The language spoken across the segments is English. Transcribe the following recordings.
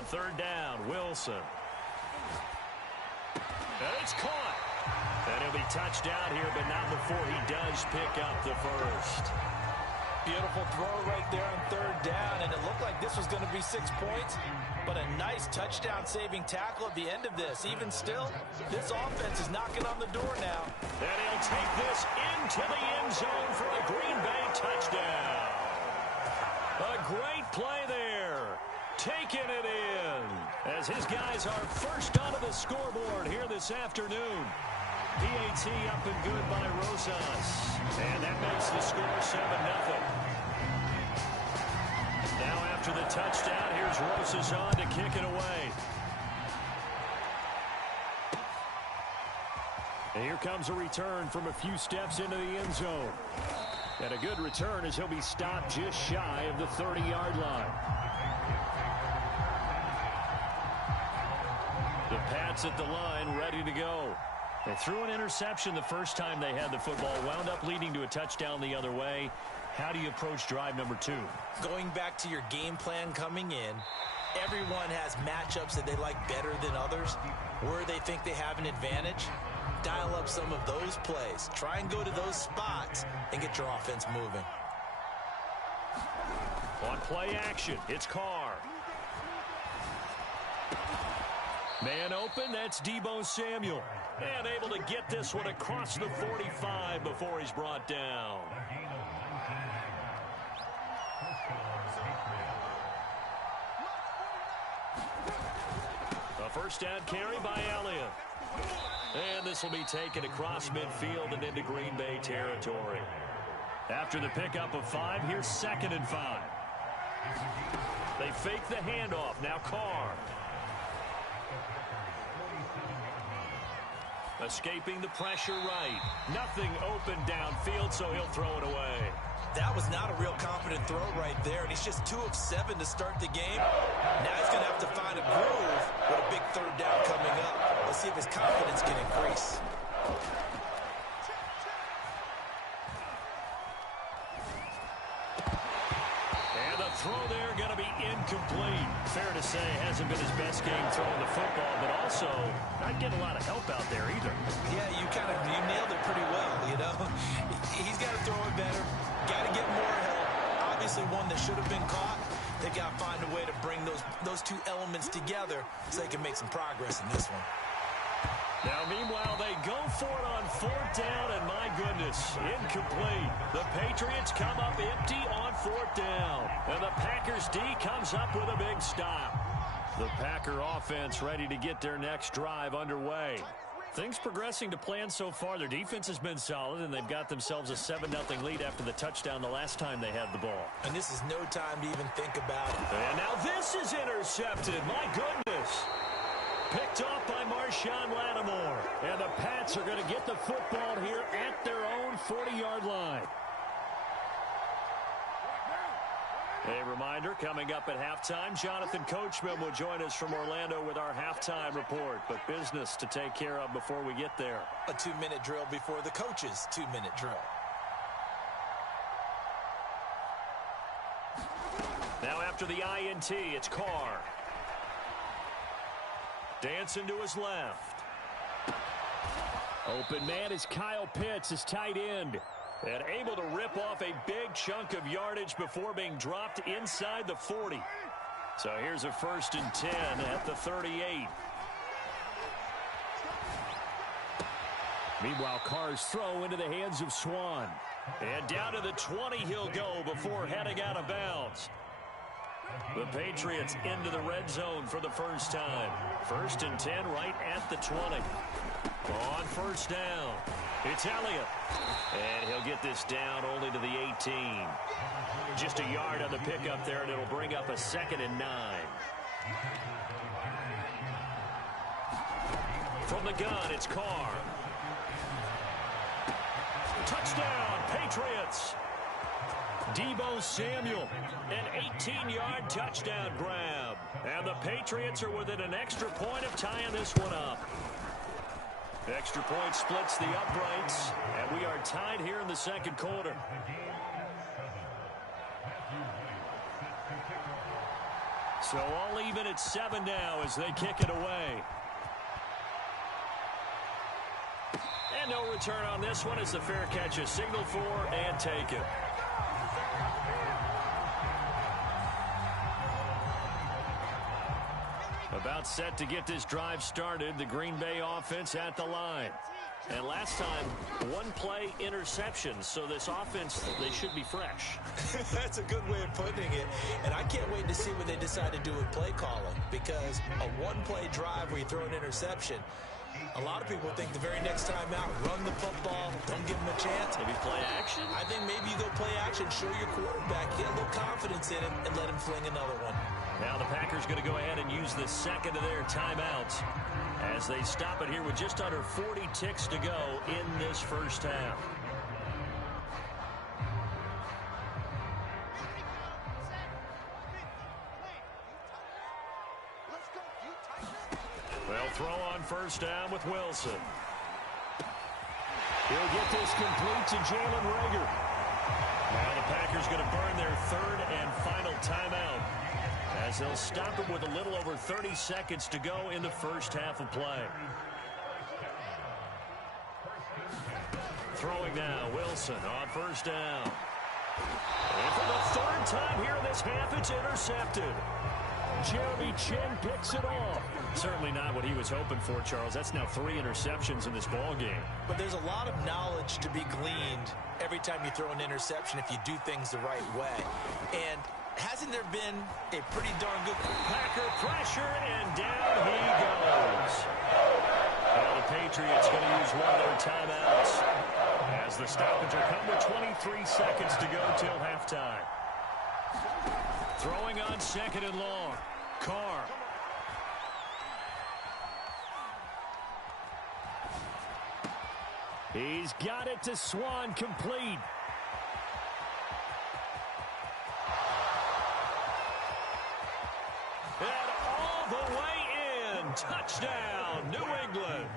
On third down, Wilson. And it's caught. And he'll be touched out here, but not before he does pick up the first. Beautiful throw right there on third down, and it looked like this was going to be 6 points, but a nice touchdown-saving tackle at the end of this. Even still, this offense is knocking on the door now. And he'll take this into the end zone for a Green Bay touchdown. A great play there. Taking it in as his guys are first onto the scoreboard here this afternoon. PAT up and good by Rosas. And that makes the score 7-0. Now after the touchdown, here's Rosas on to kick it away. And here comes a return from a few steps into the end zone. And a good return as he'll be stopped just shy of the 30-yard line. The Pats at the line, ready to go. They threw an interception the first time they had the football, wound up leading to a touchdown the other way. How do you approach drive number 2? Going back to your game plan coming in, everyone has matchups that they like better than others, where they think they have an advantage. Dial up some of those plays. Try and go to those spots and get your offense moving. On play action, it's Carr. Man open, that's Deebo Samuel. And able to get this one across the 45 before he's brought down. A first down carry by Elliott. And this will be taken across midfield and into Green Bay territory. After the pickup of 5, here's 2nd and 5. They fake the handoff. Now Carr. Escaping the pressure right. Nothing open downfield, so he'll throw it away. That was not a real confident throw right there, and he's just 2 of 7 to start the game. Now he's going to have to find a groove with a big third down coming up. Let's see if his confidence can increase. And the throw there going to be incomplete. Fair to say, hasn't been his best game throwing the football, but also not getting a lot of help out there either. Yeah, you nailed it pretty well, you know. He's got to throw it better. Got to get more help. Obviously one that should have been caught. They got to find a way to bring those 2 elements together so they can make some progress in this one. Now, meanwhile, they go for it on 4th down, and my goodness, incomplete. The Patriots come up empty on 4th down, and the Packers D comes up with a big stop. The Packer offense ready to get their next drive underway. Things progressing to plan so far. Their defense has been solid, and they've got themselves a 7-0 lead after the touchdown the last time they had the ball. And this is no time to even think about it. And now this is intercepted. My goodness. Picked off by Marshawn Lattimore. And the Pats are going to get the football here at their own 40-yard line. A reminder, coming up at halftime, Jonathan Coachman will join us from Orlando with our halftime report. But business to take care of before we get there. A 2-minute drill before the coach's 2-minute drill. Now after the INT, it's Carr. Dancing to his left. Open man is Kyle Pitts, his tight end. And able to rip off a big chunk of yardage before being dropped inside the 40. So here's a 1st and 10 at the 38. Meanwhile, Carr's throw into the hands of Swan. And down to the 20 he'll go before heading out of bounds. The Patriots into the red zone for the first time. 1st and 10 right at the 20. On 1st down, it's Elliott. And he'll get this down only to the 18. Just a yard on the pickup there, and it'll bring up a 2nd and 9. From the gun, it's Carr. Touchdown, Patriots. Deebo Samuel, an 18-yard touchdown grab. And the Patriots are within an extra point of tying this one up. Extra point splits the uprights, and we are tied here in the 2nd quarter. So all even at 7 now as they kick it away. And no return on this one as the fair catch is signaled for and taken. About set to get this drive started, the Green Bay offense at the line. And last time, one play interception, so this offense, they should be fresh. That's a good way of putting it. And I can't wait to see what they decide to do with play calling, because a one-play drive where you throw an interception, a lot of people think the very next time out, run the football, don't give them a chance. Maybe play action? I think maybe you go play action, show your quarterback, get a little confidence in him, and let him fling another one. Now the Packers going to go ahead and use the second of their timeouts as they stop it here with just under 40 ticks to go in this first half. They'll throw on first down with Wilson. He'll get this complete to Jalen Reagor. Now the Packers going to burn their third and final timeout as they'll stop it with a little over 30 seconds to go in the first half of play. Throwing now, Wilson on first down. And for the third time here in this half, it's intercepted. Jeremy Chinn picks it off. Certainly not what he was hoping for, Charles. That's now 3 interceptions in this ball game. But there's a lot of knowledge to be gleaned every time you throw an interception if you do things the right way. And hasn't there been a pretty darn good Packer pressure, and down he goes. Now the Patriots going to use one of their timeouts as the stoppage will come with 23 seconds to go till halftime. Throwing on second and long. Carr. He's got it to Swan, complete. And all the way in. Touchdown, New England.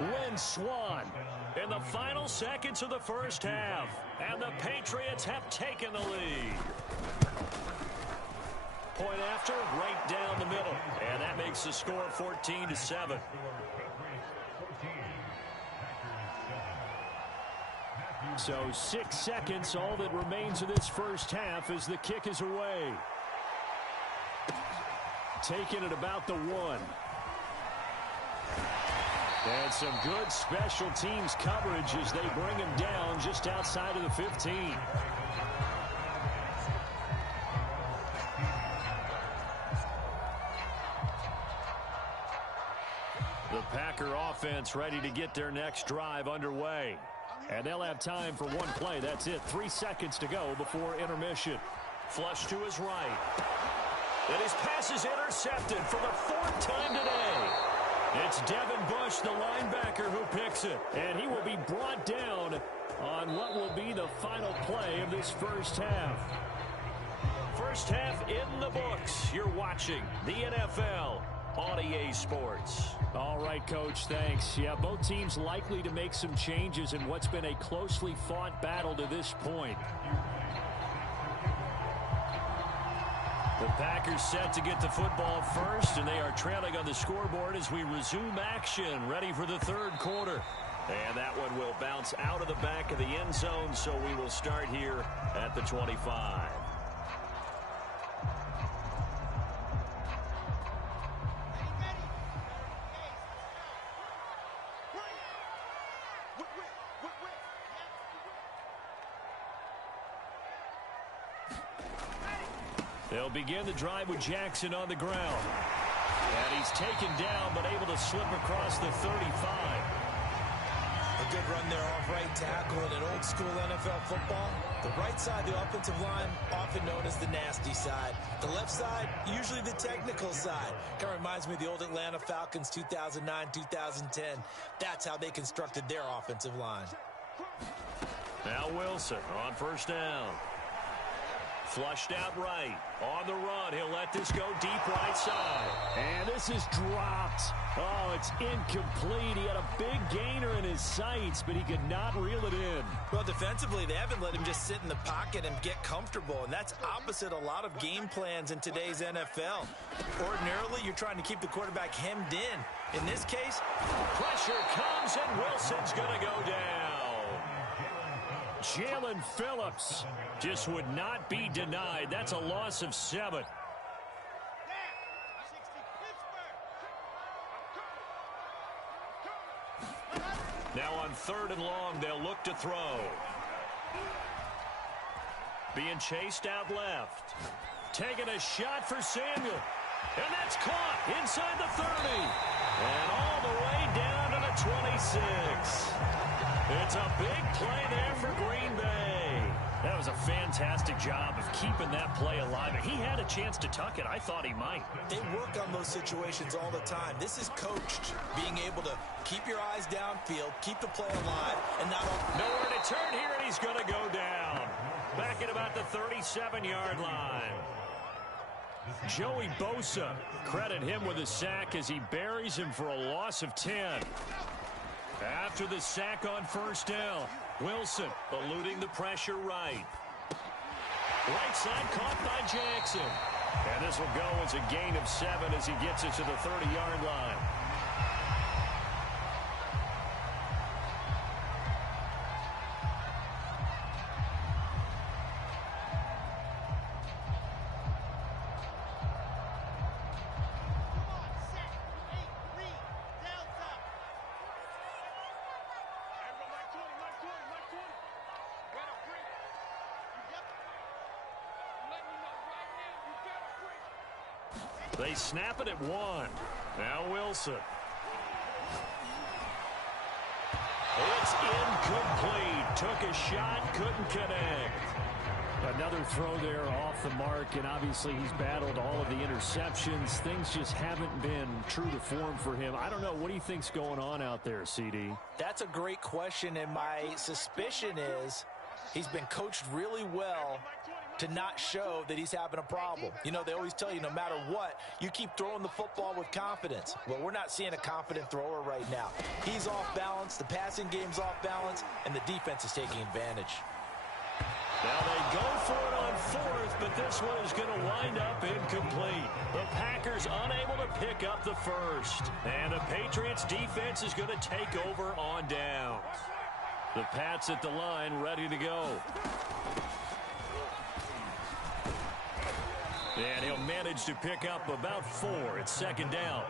Win Swan in the final seconds of the first half. And the Patriots have taken the lead. Point after, right down the middle. And that makes the score 14-7. So 6 seconds, all that remains of this first half as the kick is away. Taking it about the 1. And some good special teams coverage as they bring him down just outside of the 15. The Packer offense ready to get their next drive underway. And they'll have time for one play. That's it. 3 seconds to go before intermission. Flush to his right. And his pass is intercepted for the 4th time today. It's Devin Bush, the linebacker, who picks it. And he will be brought down on what will be the final play of this first half. First half in the books. You're watching the NFL on EA Sports. All right, Coach, thanks. Yeah, both teams likely to make some changes in what's been a closely fought battle to this point. The Packers set to get the football first, and they are trailing on the scoreboard as we resume action, ready for the third quarter. And that one will bounce out of the back of the end zone, so we will start here at the 25. They'll begin the drive with Jackson on the ground. And he's taken down, but able to slip across the 35. A good run there off right tackle in an old-school NFL football. The right side, the offensive line, often known as the nasty side. The left side, usually the technical side. Kind of reminds me of the old Atlanta Falcons 2009, 2010. That's how they constructed their offensive line. Now Wilson on first down. Flushed out right. On the run, he'll let this go deep right side. And this is dropped. Oh, it's incomplete. He had a big gainer in his sights, but he could not reel it in. Well, defensively, they haven't let him just sit in the pocket and get comfortable, and that's opposite a lot of game plans in today's NFL. Ordinarily, you're trying to keep the quarterback hemmed in. In this case, pressure comes, and Wilson's going to go down. Jalen Phillips just would not be denied. That's a loss of 7. Now on 3rd and long, they'll look to throw. Being chased out left. Taking a shot for Samuel. And that's caught inside the 30. And all the way down to the 26. It's a big play there for Green Bay. That was a fantastic job of keeping that play alive. He had a chance to tuck it. I thought he might. They work on those situations all the time. This is coached, being able to keep your eyes downfield, keep the play alive, and not... Nowhere to turn here, and he's going to go down. Back at about the 37-yard line. Joey Bosa, credit him with a sack as he buries him for a loss of 10. After the sack on 1st down, Wilson eluding the pressure right. Right side caught by Jackson. And this will go as a gain of 7 as he gets it to the 30-yard line. They snap it at 1. Now Wilson. It's incomplete. Took a shot, couldn't connect. Another throw there off the mark, and obviously he's battled all of the interceptions. Things just haven't been true to form for him. I don't know. What do you think's going on out there, CD? That's a great question, and my suspicion is he's been coached really well to not show that he's having a problem. You know, they always tell you no matter what, you keep throwing the football with confidence. Well, we're not seeing a confident thrower right now. He's off balance, the passing game's off balance, and the defense is taking advantage. Now they go for it on 4th, but this one is going to wind up incomplete. The Packers unable to pick up the first. And the Patriots defense is going to take over on downs. The Pats at the line ready to go. And he'll manage to pick up about 4 at 2nd down.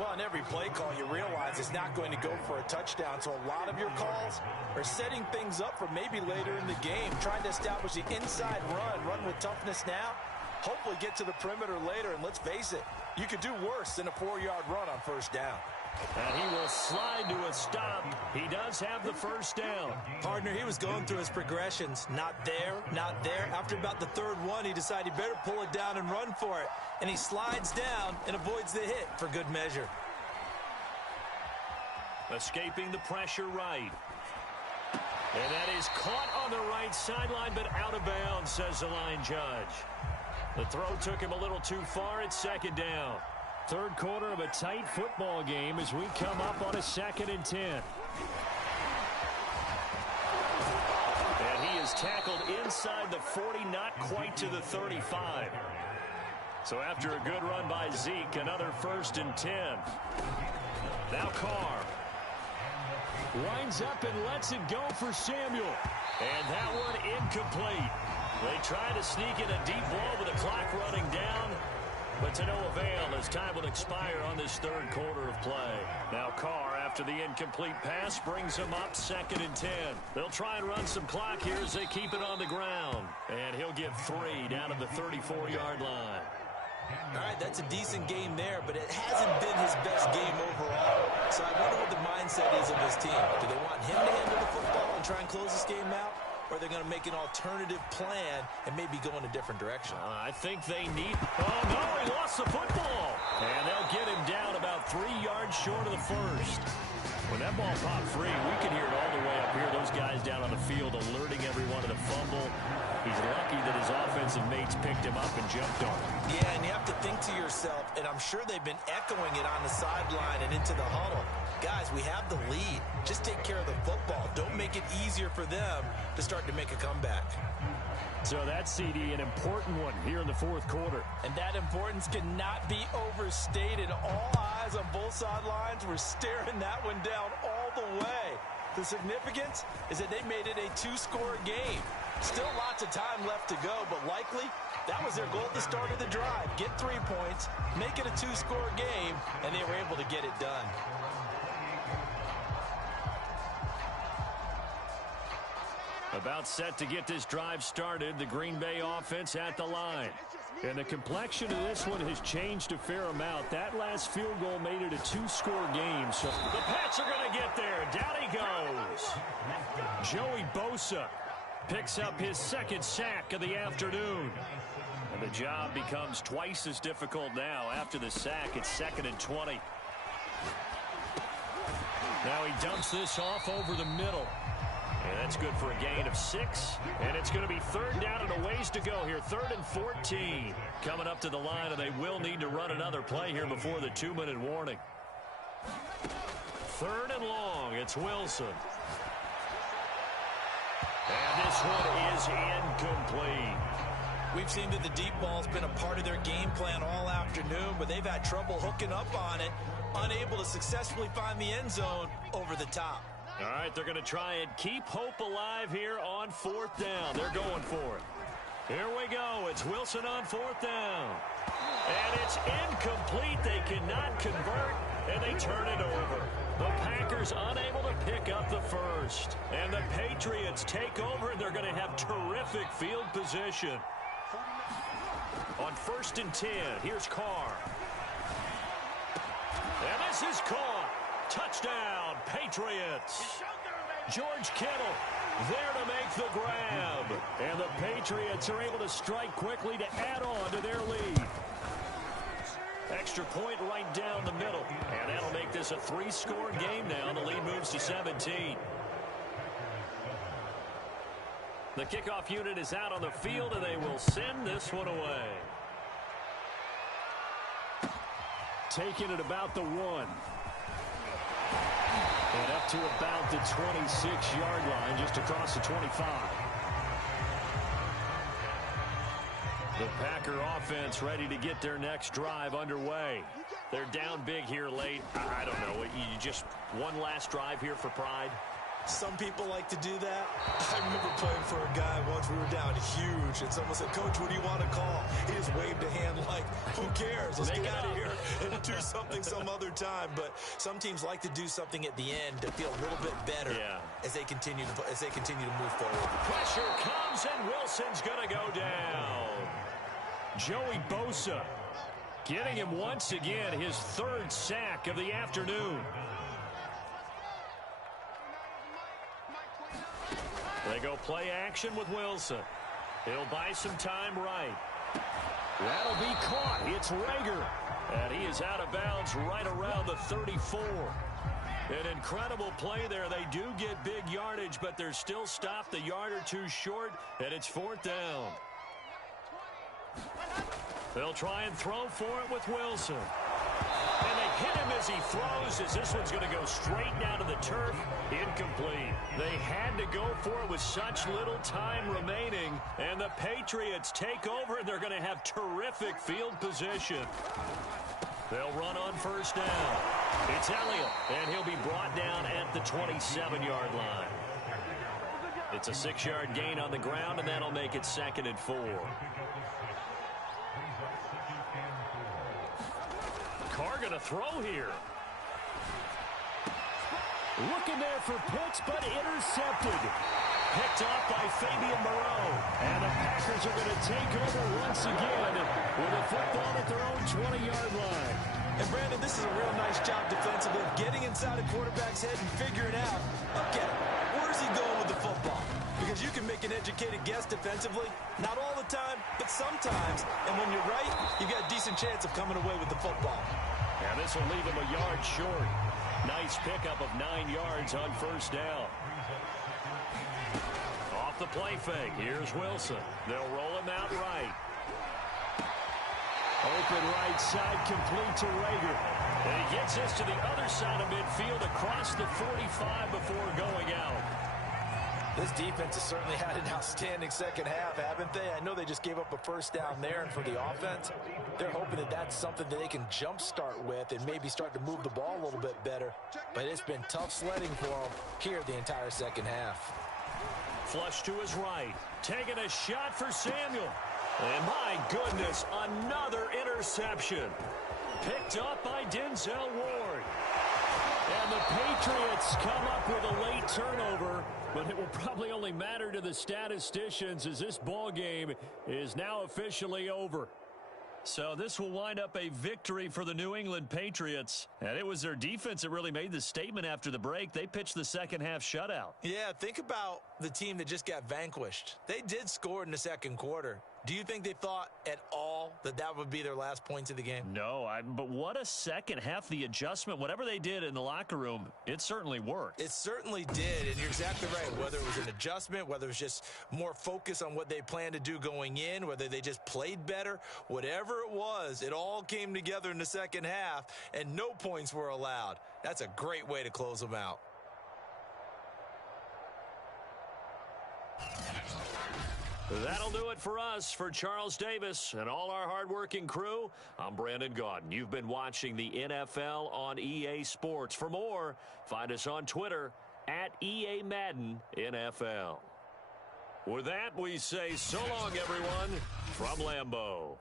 Well, on every play call, you realize it's not going to go for a touchdown. So a lot of your calls are setting things up for maybe later in the game, trying to establish the inside run with toughness now, hopefully get to the perimeter later. And let's face it, you could do worse than a 4-yard run on 1st down. And he will slide to a stop. He does have the 1st down. Partner, he was going through his progressions. Not there, not there. After about the 3rd one, he decided he better pull it down and run for it. And he slides down and avoids the hit for good measure. Escaping the pressure right. And that is caught on the right sideline, but out of bounds, says the line judge. The throw took him a little too far at 2nd down. 3rd quarter of a tight football game as we come up on a 2nd and 10. And he is tackled inside the 40, not quite to the 35. So after a good run by Zeke, another 1st and 10. Now Carr. Winds up and lets it go for Samuel. And that one incomplete. They try to sneak in a deep ball with the clock running down, but to no avail as time will expire on this 3rd quarter of play. Now Carr, after the incomplete pass, brings him up 2nd and 10. They'll try and run some clock here as they keep it on the ground. And he'll get 3 down at the 34-yard line. All right, that's a decent game there, but it hasn't been his best game overall. So I wonder what the mindset is of his team. Do they want him to handle the football and try and close this game out? or they're going to make an alternative plan and maybe go in a different direction. I think they need... Oh, no, he lost the football. And they'll get him down about 3 yards short of the first. When that ball popped free, we could hear it all the way up here. Those guys down on the field alerting everyone to the fumble. He's lucky that his offensive mates picked him up and jumped on him. Yeah, and you have to think to yourself, and I'm sure they've been echoing it on the sideline and into the huddle. Guys, we have the lead. Just take care of the football. Don't make it easier for them to start to make a comeback. So that CD, an important one here in the fourth quarter. And that importance cannot be overstated. All eyes on both sidelines were staring that one down all the way. The significance is that they made it a 2-score game. Still lots of time left to go, but likely that was their goal at the start of the drive. Get 3 points, make it a 2-score game, and they were able to get it done. About set to get this drive started, the Green Bay offense at the line. And the complexion of this one has changed a fair amount. That last field goal made it a 2-score game. So the Pats are going to get there. Down he goes. Joey Bosa picks up his second sack of the afternoon. And the job becomes twice as difficult now. After the sack, it's 2nd and 20. Now he dumps this off over the middle. And that's good for a gain of 6. And it's going to be 3rd down and a ways to go here. 3rd and 14. Coming up to the line, and they will need to run another play here before the 2-minute warning. 3rd and long. It's Wilson. And this one is incomplete. We've seen that the deep ball's been a part of their game plan all afternoon, but they've had trouble hooking up on it, unable to successfully find the end zone over the top. All right, they're going to try and keep hope alive here on 4th down. They're going for it. Here we go. It's Wilson on 4th down. And it's incomplete. They cannot convert, and they turn it over. The Packers unable to pick up the first. And the Patriots take over, and they're going to have terrific field position. On 1st and 10, here's Carr. And this is caught. Touchdown, Patriots. George Kittle there to make the grab. And the Patriots are able to strike quickly to add on to their lead. Extra point right down the middle. And that'll make this a 3-score game now. The lead moves to 17. The kickoff unit is out on the field, and they will send this one away. Taking it about the 1. And up to about the 26-yard line, just across the 25. The Packer offense ready to get their next drive underway. They're down big here late. I don't know. You just one last drive here for pride? Some people like to do that. I remember playing for a guy once. We were down huge, and someone said, "Coach, what do you want to call?" He just waved a hand like, "Who cares? Let's get out of here and do something some other time." But some teams like to do something at the end to feel a little bit better as they continue to move forward. Pressure comes, and Wilson's going to go down. Joey Bosa getting him once again his 3rd sack of the afternoon. They go play action with Wilson. He'll buy some time right. That'll be caught. It's Rager. And he is out of bounds right around the 34. An incredible play there. They do get big yardage, but they're still stopped a yard or 2 short, and it's 4th down. They'll try and throw for it with Wilson. And they hit him as he throws, as this one's going to go straight down to the turf. Incomplete. They had to go for it with such little time remaining. And the Patriots take over, and they're going to have terrific field position. They'll run on 1st down. It's Elliott, and he'll be brought down at the 27-yard line. It's a 6-yard gain on the ground, and that'll make it 2nd and 4. Carr going to throw here. Looking there for Pitts, but intercepted. Picked off by Fabian Moreau. And the Packers are going to take over once again with a football at their own 20-yard line. And Brandon, this is a real nice job defensively of getting inside a quarterback's head and figuring out, okay, where's he going with the football? Because you can make an educated guess defensively, not all the time, but sometimes. And when you're right, you've got a decent chance of coming away with the football. And this will leave him a yard short. Nice pickup of 9 yards on first down. Off the play fake, here's Wilson. They'll roll him out right. Open right side, complete to Rager. And he gets this to the other side of midfield across the 45 before going out. This defense has certainly had an outstanding second half, haven't they? I know they just gave up a first down there, and for the offense, they're hoping that that's something that they can jumpstart with and maybe start to move the ball a little bit better. But it's been tough sledding for them here the entire second half. Flush to his right. Taking a shot for Samuel. And my goodness, another interception. Picked up by Denzel Ward. And the Patriots come up with a late turnover, but it will probably only matter to the statisticians as this ball game is now officially over. So this will wind up a victory for the New England Patriots. And it was their defense that really made the statement after the break. They pitched the second half shutout. Yeah, think about the team that just got vanquished. They did score in the second quarter. Do you think they thought at all that that would be their last points of the game? No, but what a second half. The adjustment, whatever they did in the locker room, it certainly worked. It certainly did, and you're exactly right. Whether it was an adjustment, whether it was just more focus on what they planned to do going in, whether they just played better, whatever it was, it all came together in the second half, and no points were allowed. That's a great way to close them out. That'll do it for us. For Charles Davis and all our hardworking crew, I'm Brandon Gaudin. You've been watching the NFL on EA Sports. For more, find us on Twitter at EA Madden NFL. With that, we say so long, everyone, from Lambeau.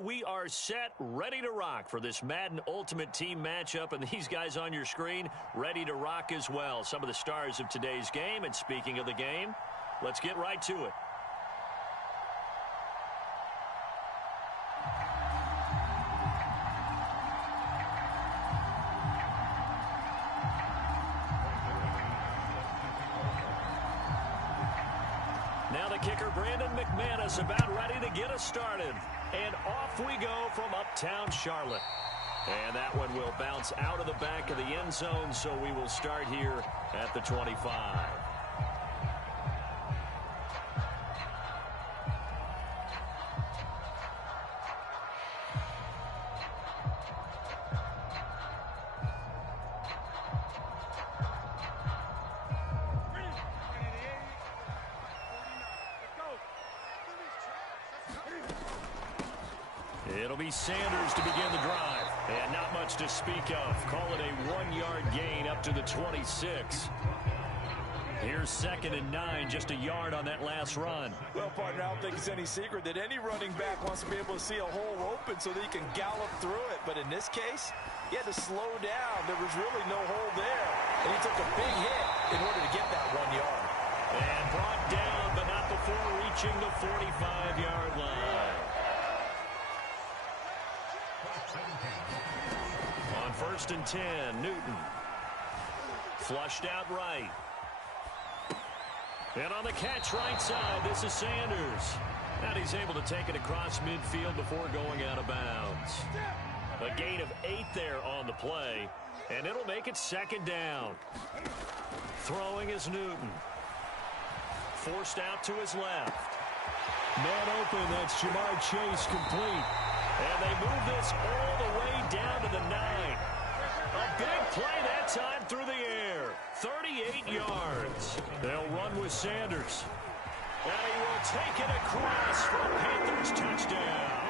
we are set, ready to rock for this Madden Ultimate Team matchup, and these guys on your screen ready to rock as well. Some of the stars of today's game, and speaking of the game, let's get right to it. Now the kicker, Brandon McManus, about ready to get us started. And off we go from uptown Charlotte. And that one will bounce out of the back of the end zone, so we will start here at the 25. It'll be Sanders to begin the drive. And not much to speak of. Call it a 1-yard gain up to the 26. Here's 2nd and 9, just a yard on that last run. Well, partner, I don't think it's any secret that any running back wants to be able to see a hole open so that he can gallop through it. But in this case, he had to slow down. There was really no hole there. And he took a big hit in order to get that 1 yard. And brought down, but not before reaching the 45-yard line. On 1st and 10, Newton. Flushed out right. And on the catch right side, this is Sanders. And he's able to take it across midfield before going out of bounds. A gain of 8 there on the play, and it'll make it 2nd down. Throwing is Newton. Forced out to his left. Man open, that's Jamar Chase, complete. And they move this all the way down to the 9. A big play that time through the air. 38 yards. They'll run with Sanders. And he will take it across for a Panthers touchdown.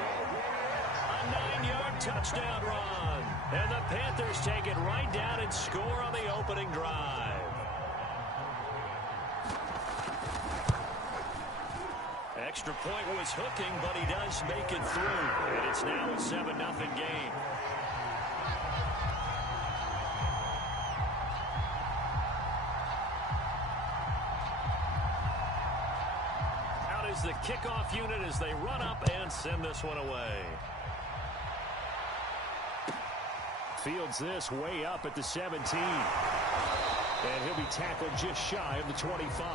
A 9-yard touchdown run. And the Panthers take it right down and score on the opening drive. Extra point was hooking, but he does make it through. And it's now a 7-0 game. Out is the kickoff unit as they run up and send this one away. Fields this way up at the 17. And he'll be tackled just shy of the 25.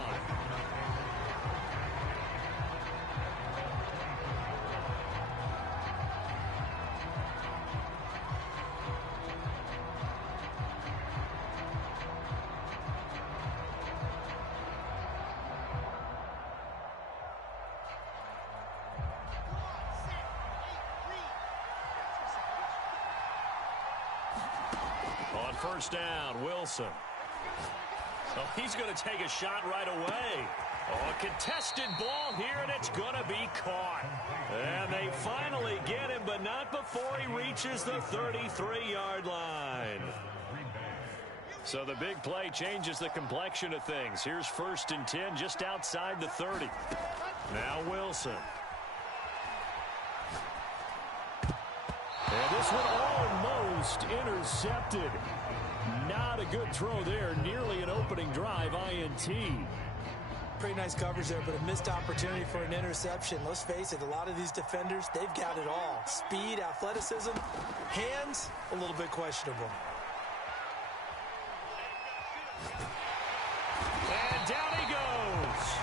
On 1st down, Wilson. Oh, he's going to take a shot right away. Oh, a contested ball here, and it's going to be caught. And they finally get him, but not before he reaches the 33-yard line. So the big play changes the complexion of things. Here's 1st and 10 just outside the 30. Now Wilson. And this one almost intercepted. Not a good throw there. Nearly an opening drive INT. Pretty nice coverage there, but a missed opportunity for an interception. Let's face it, a lot of these defenders, they've got it all. Speed, athleticism, hands, a little bit questionable. And down he goes.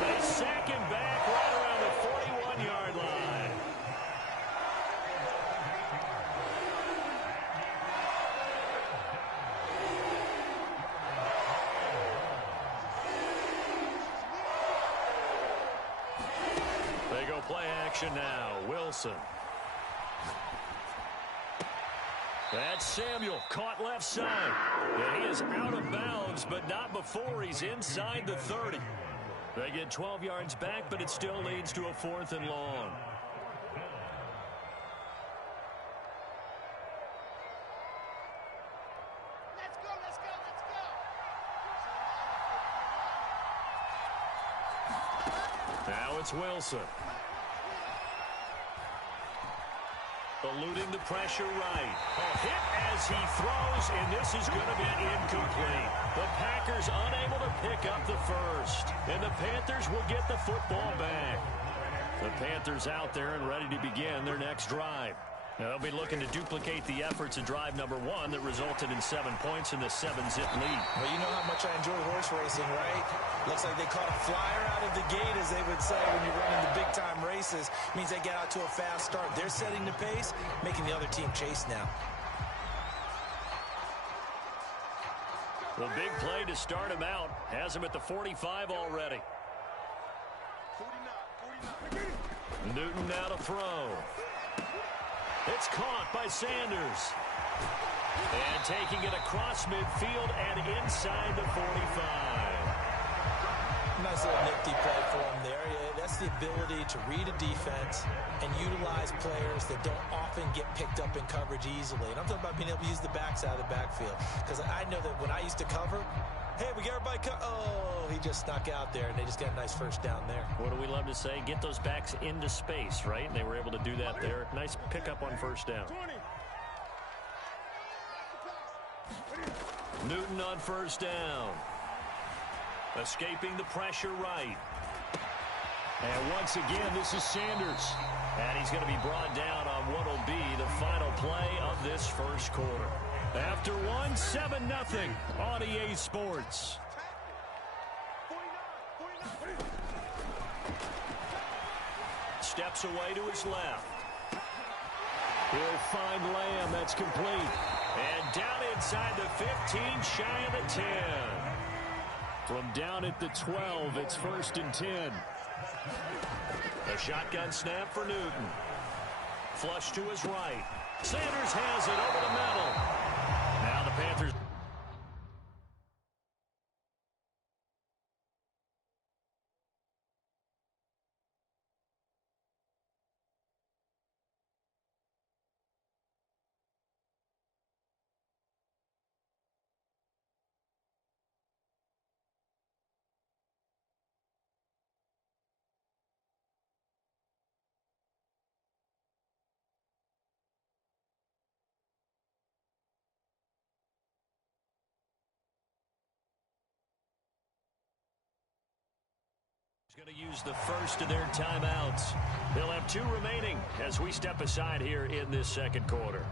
They sack him back right around the 41-yard line. They go play action now. Wilson. That's Samuel, caught left side. And he is out of bounds, but not before he's inside the 30. They get 12 yards back, but it still leads to a 4th and long. Let's go, let's go, let's go. Now it's Wilson. Eluding the pressure right. A hit as he throws, and this is going to be incomplete. The Packers unable to pick up the first, and the Panthers will get the football back. The Panthers out there and ready to begin their next drive. Now, they'll be looking to duplicate the efforts in drive number 1 that resulted in 7 points in the 7-zip lead. Well, you know how much I enjoy horse racing, right? Looks like they caught a flyer out of the gate, as they would say when you're running the big-time races. It means they get out to a fast start. They're setting the pace, making the other team chase now. The big play to start him out. Has him at the 45 already. Newton now to throw. It's caught by Sanders. And taking it across midfield and inside the 45. Nice little nifty play for him there. Yeah, that's the ability to read a defense and utilize players that don't often get picked up in coverage easily. And I'm talking about being able to use the backside of the backfield. Because I know that when I used to cover, hey, we got everybody oh, he just snuck out there, and they just got a nice first down there. What do we love to say? Get those backs into space, right? And they were able to do that there. Nice pickup on first down. Newton on first down. Escaping the pressure right. And once again, this is Sanders. And he's going to be brought down on what will be the final play of this first quarter. After 7-0 on EA Sports. Steps away to his left. He'll find Lamb. That's complete. And down inside the 15, shy of the 10. From down at the 12, it's 1st and 10. A shotgun snap for Newton. Flush to his right. Sanders has it over the middle. Now the Panthers. Going to use the first of their timeouts. They'll have 2 remaining as we step aside here in this second quarter.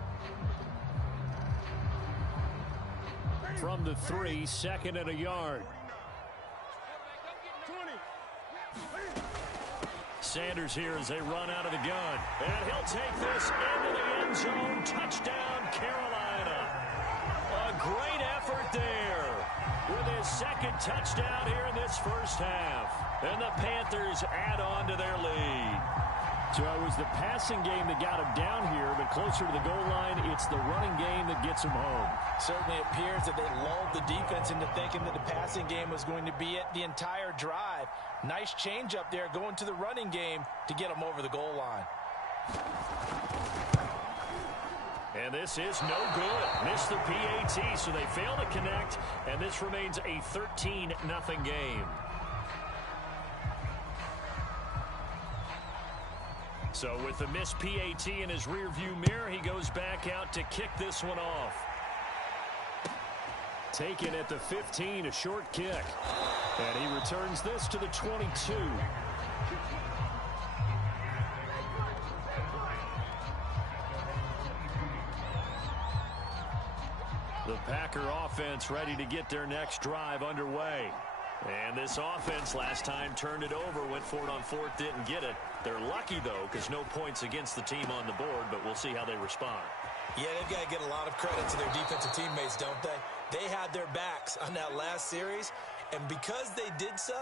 From the 3, 2nd and a yard. Sanders here as they run out of the gun. And he'll take this into the end zone. Touchdown, Carolina. A great effort there with his 2nd touchdown here in this first half. And the Panthers add on to their lead. So it was the passing game that got him down here, but closer to the goal line, it's the running game that gets him home. Certainly appears that they lulled the defense into thinking that the passing game was going to be it the entire drive. Nice change up there going to the running game to get them over the goal line. And this is no good. Missed the PAT, so they fail to connect, and this remains a 13-0 game. So with the missed PAT in his rearview mirror, he goes back out to kick this one off. Taken at the 15, a short kick. And he returns this to the 22. The Packer offense ready to get their next drive underway. And this offense last time turned it over, went for it on 4th, didn't get it. They're lucky, though, because no points against the team on the board, but we'll see how they respond. Yeah, they've got to get a lot of credit to their defensive teammates, don't they? They had their backs on that last series, and because they did so,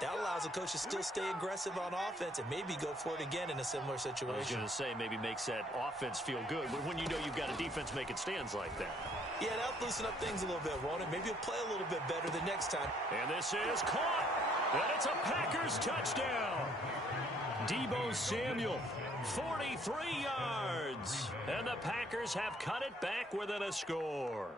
that allows the coach to still stay aggressive on offense and maybe go for it again in a similar situation. I was going to say maybe makes that offense feel good when you know you've got a defense making stands like that. Yeah, that'll loosen up things a little bit, won't it? Maybe he'll play a little bit better the next time. And this is caught. And it's a Packers touchdown. Deebo Samuel, 43 yards. And the Packers have cut it back within a score.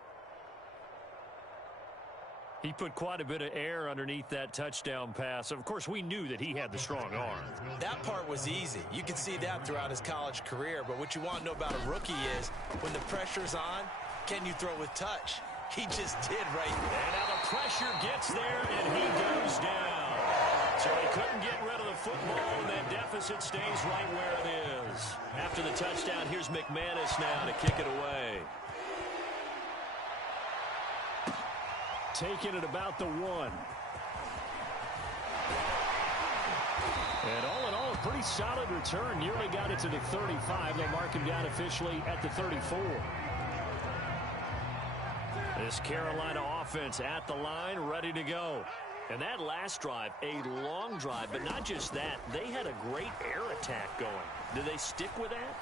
He put quite a bit of air underneath that touchdown pass. Of course, we knew that he had the strong arm. That part was easy. You can see that throughout his college career. But what you want to know about a rookie is when the pressure's on, can you throw with touch? He just did right there. And now the pressure gets there, and he goes down. So he couldn't get rid of the football, and that deficit stays right where it is. After the touchdown, here's McManus now to kick it away. Taking it about the 1. And all in all, a pretty solid return. Nearly got it to the 35. They'll mark him down officially at the 34. This Carolina offense at the line, ready to go. And that last drive, a long drive, but not just that. They had a great air attack going. Do they stick with that?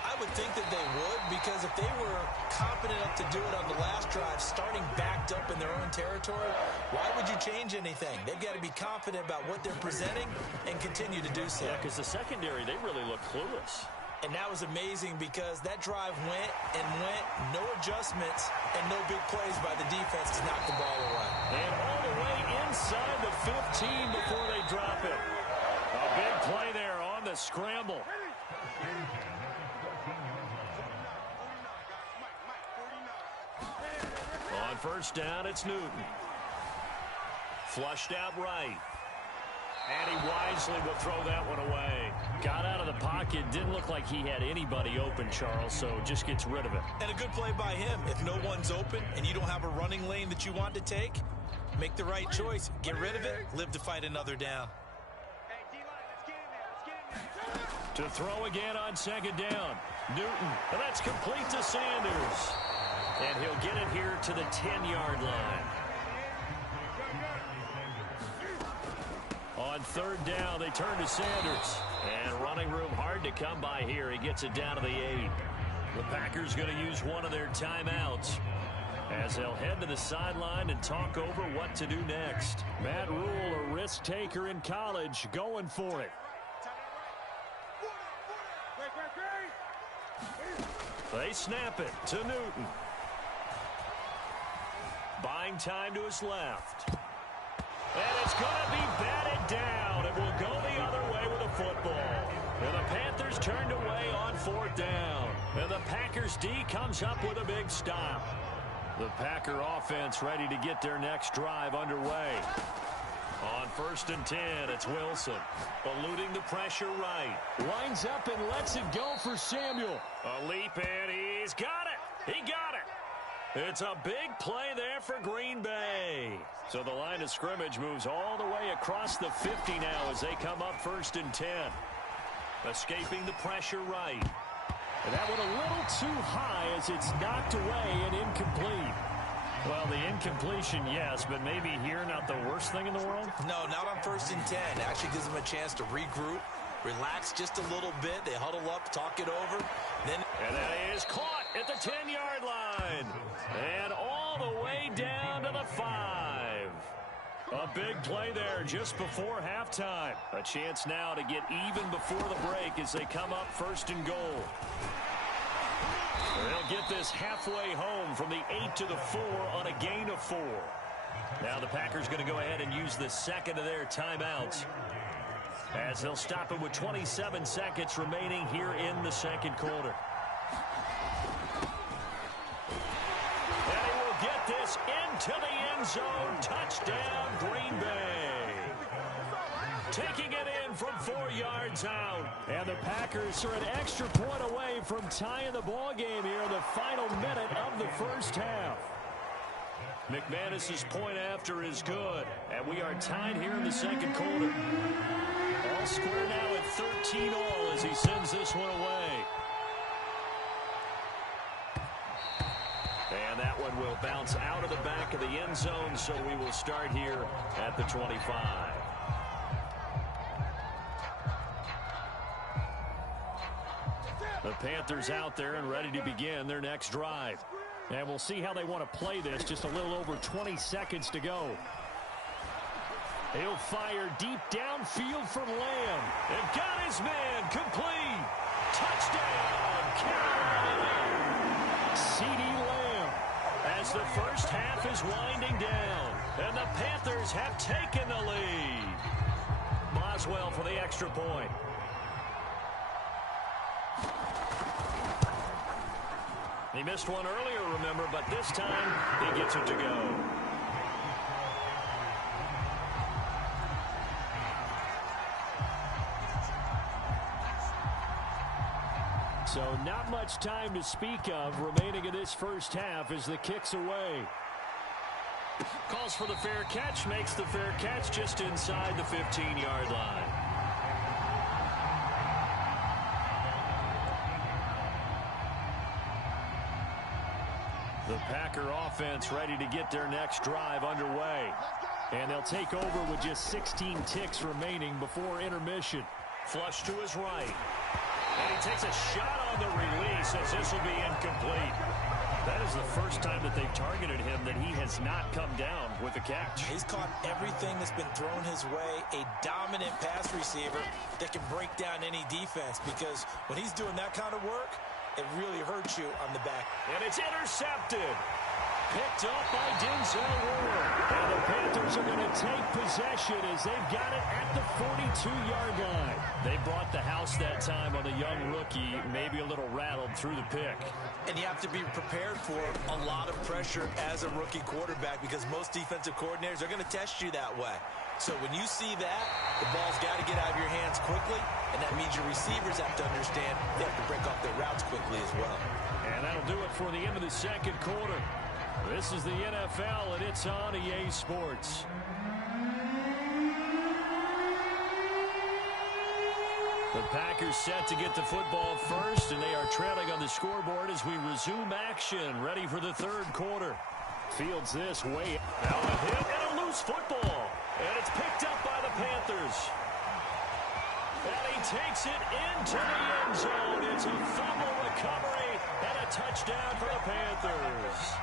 I would think that they would, because if they were confident enough to do it on the last drive, starting backed up in their own territory, why would you change anything? They've got to be confident about what they're presenting and continue to do so. Yeah, because the secondary, they really look clueless. And that was amazing because that drive went and went, no adjustments, and no big plays by the defense to knock the ball away. And all the way inside the 15 before they drop it. A big play there on the scramble. On first down, it's Newton. Flushed out right. And he wisely will throw that one away. Got out of the pocket. Didn't look like he had anybody open, Charles, so just gets rid of it. And a good play by him. If no one's open and you don't have a running lane that you want to take, make the right choice. Get rid of it. Live to fight another down. To throw again on second down. Newton. And that's complete to Sanders. And he'll get it here to the 10-yard line. On third down, they turn to Sanders. And running room hard to come by here. He gets it down to the 8. The Packers going to use one of their timeouts as they'll head to the sideline and talk over what to do next. Matt Rule, a risk taker in college, going for it. They snap it to Newton. Buying time to his left. And it's going to be batted down. It will go the other way with a football. And the Panthers turned away on fourth down. And the Packers D comes up with a big stop. The Packer offense ready to get their next drive underway. On first and 10, it's Wilson. Eluding the pressure right. Lines up and lets it go for Samuel. A leap in. He's got it. He got it. It's a big play there for Green Bay. So the line of scrimmage moves all the way across the 50 now as they come up first and 10. Escaping the pressure right. And that one a little too high as it's knocked away and incomplete. Well, the incompletion, yes, but maybe here not the worst thing in the world? No, not on first and 10. Actually gives them a chance to regroup, relax just a little bit. They huddle up, talk it over. And that is caught at the 10-yard line. And all the way down to the 5. A big play there just before halftime. A chance now to get even before the break as they come up first and goal. They'll get this halfway home from the 8 to the 4 on a gain of 4. Now the Packers going to go ahead and use the second of their timeouts as they'll stop it with 27 seconds remaining here in the second quarter. And he will get this into the end zone. Touchdown, Green Bay. Taking it in from 4 yards out. And the Packers are an extra point away from tying the ball game here in the final minute of the first half. McManus's point after is good. And we are tied here in the second quarter. All square now at 13 all as he sends this one away. And that one will bounce out of the back of the end zone, so we will start here at the 25. The Panthers out there and ready to begin their next drive. And we'll see how they want to play this. Just a little over 20 seconds to go. He'll fire deep downfield for Lamb. And got his man complete. Touchdown, Carolina. CeeDee Lamb. as the first half is winding down. And the Panthers have taken the lead. Boswell for the extra point. He missed one earlier, remember, but this time he gets it to go. So not much time to speak of remaining in this first half as the kick's away. Calls for the fair catch, makes the fair catch just inside the 15-yard line. The Packer offense ready to get their next drive underway. And they'll take over with just 16 ticks remaining before intermission. Flush to his right. And he takes a shot on the release as this will be incomplete. That is the first time that they've targeted him that he has not come down with a catch. He's caught everything that's been thrown his way. A dominant pass receiver that can break down any defense, because when he's doing that kind of work, it really hurts you on the back. And it's intercepted. Picked up by Denzel Ward. And the Panthers are going to take possession as they've got it at the 42-yard line. They brought the house that time on the young rookie, maybe a little rattled through the pick. And you have to be prepared for a lot of pressure as a rookie quarterback, because most defensive coordinators are going to test you that way. So when you see that, the ball's got to get out of your hands quickly, and that means your receivers have to understand they have to break off their routes quickly as well. And that'll do it for the end of the second quarter. This is the NFL, and it's on EA Sports. The Packers set to get the football first, and they are trailing on the scoreboard as we resume action, ready for the third quarter. Fields this way. Now a hit and a loose football. And it's picked up by the Panthers. And he takes it into the end zone. It's a fumble recovery and a touchdown for the Panthers.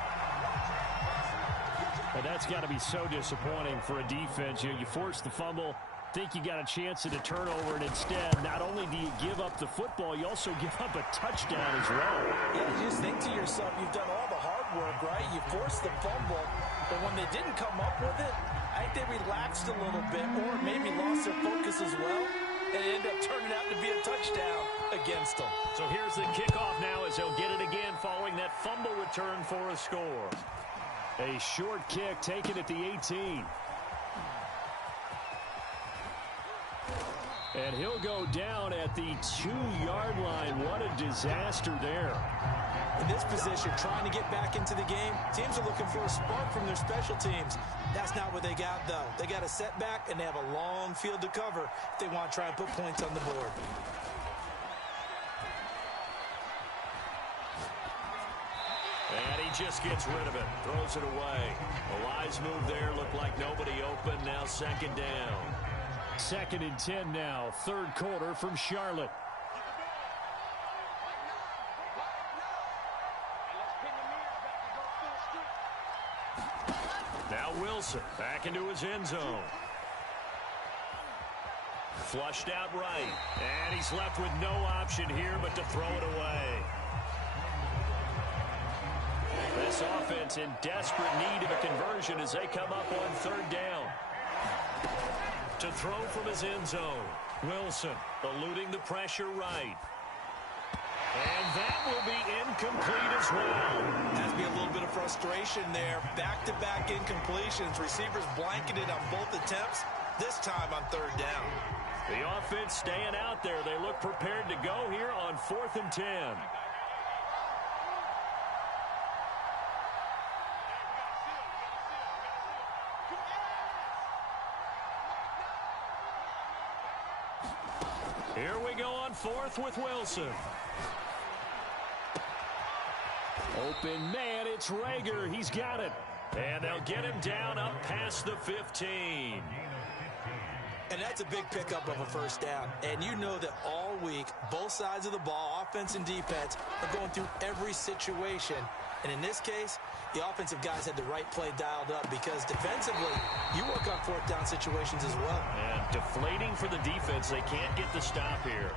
Well, that's got to be so disappointing for a defense. You force the fumble, think you got a chance at a turnover, and instead, not only do you give up the football, you also give up a touchdown as well. Yeah, you just think to yourself, you've done all the hard work, right? You forced the fumble, but when they didn't come up with it, I think they relaxed a little bit, or maybe lost their focus as well, and it ended up turning out to be a touchdown against them. So here's the kickoff now as they'll get it again following that fumble return for a score. A short kick taken at the 18. And he'll go down at the 2-yard line. What a disaster there. In this position, trying to get back into the game, teams are looking for a spark from their special teams. That's not what they got, though. They got a setback, and they have a long field to cover if they want to try and put points on the board. And he just gets rid of it, throws it away. A wise move there, looked like nobody open, now second down. 2nd and 10 now, third quarter from Charlotte. Now Wilson back into his end zone. Flushed out right. And he's left with no option here but to throw it away. This offense in desperate need of a conversion as they come up on third down. To throw from his end zone. Wilson eluding the pressure right. And that will be incomplete as well. Has to be a little bit of frustration there. Back-to-back incompletions. Receivers blanketed on both attempts, this time on third down. The offense staying out there. They look prepared to go here on 4th and 10. Here we go on 4th with Wilson. Open man, it's Rager. He's got it. And they'll get him down up past the 15. And that's a big pickup of a first down. And you know that all week, both sides of the ball, offense and defense, are going through every situation. And in this case, the offensive guys had the right play dialed up, because defensively, you work on 4th down situations as well. And deflating for the defense. They can't get the stop here.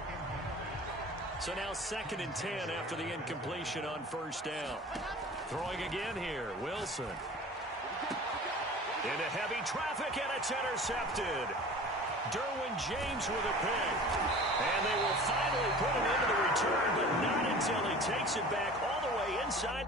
So now 2nd and 10 after the incompletion on first down. Throwing again here, Wilson. Into heavy traffic, and it's intercepted. Derwin James with a pick. And they will finally put him into the return, but not until he takes it back all the way inside.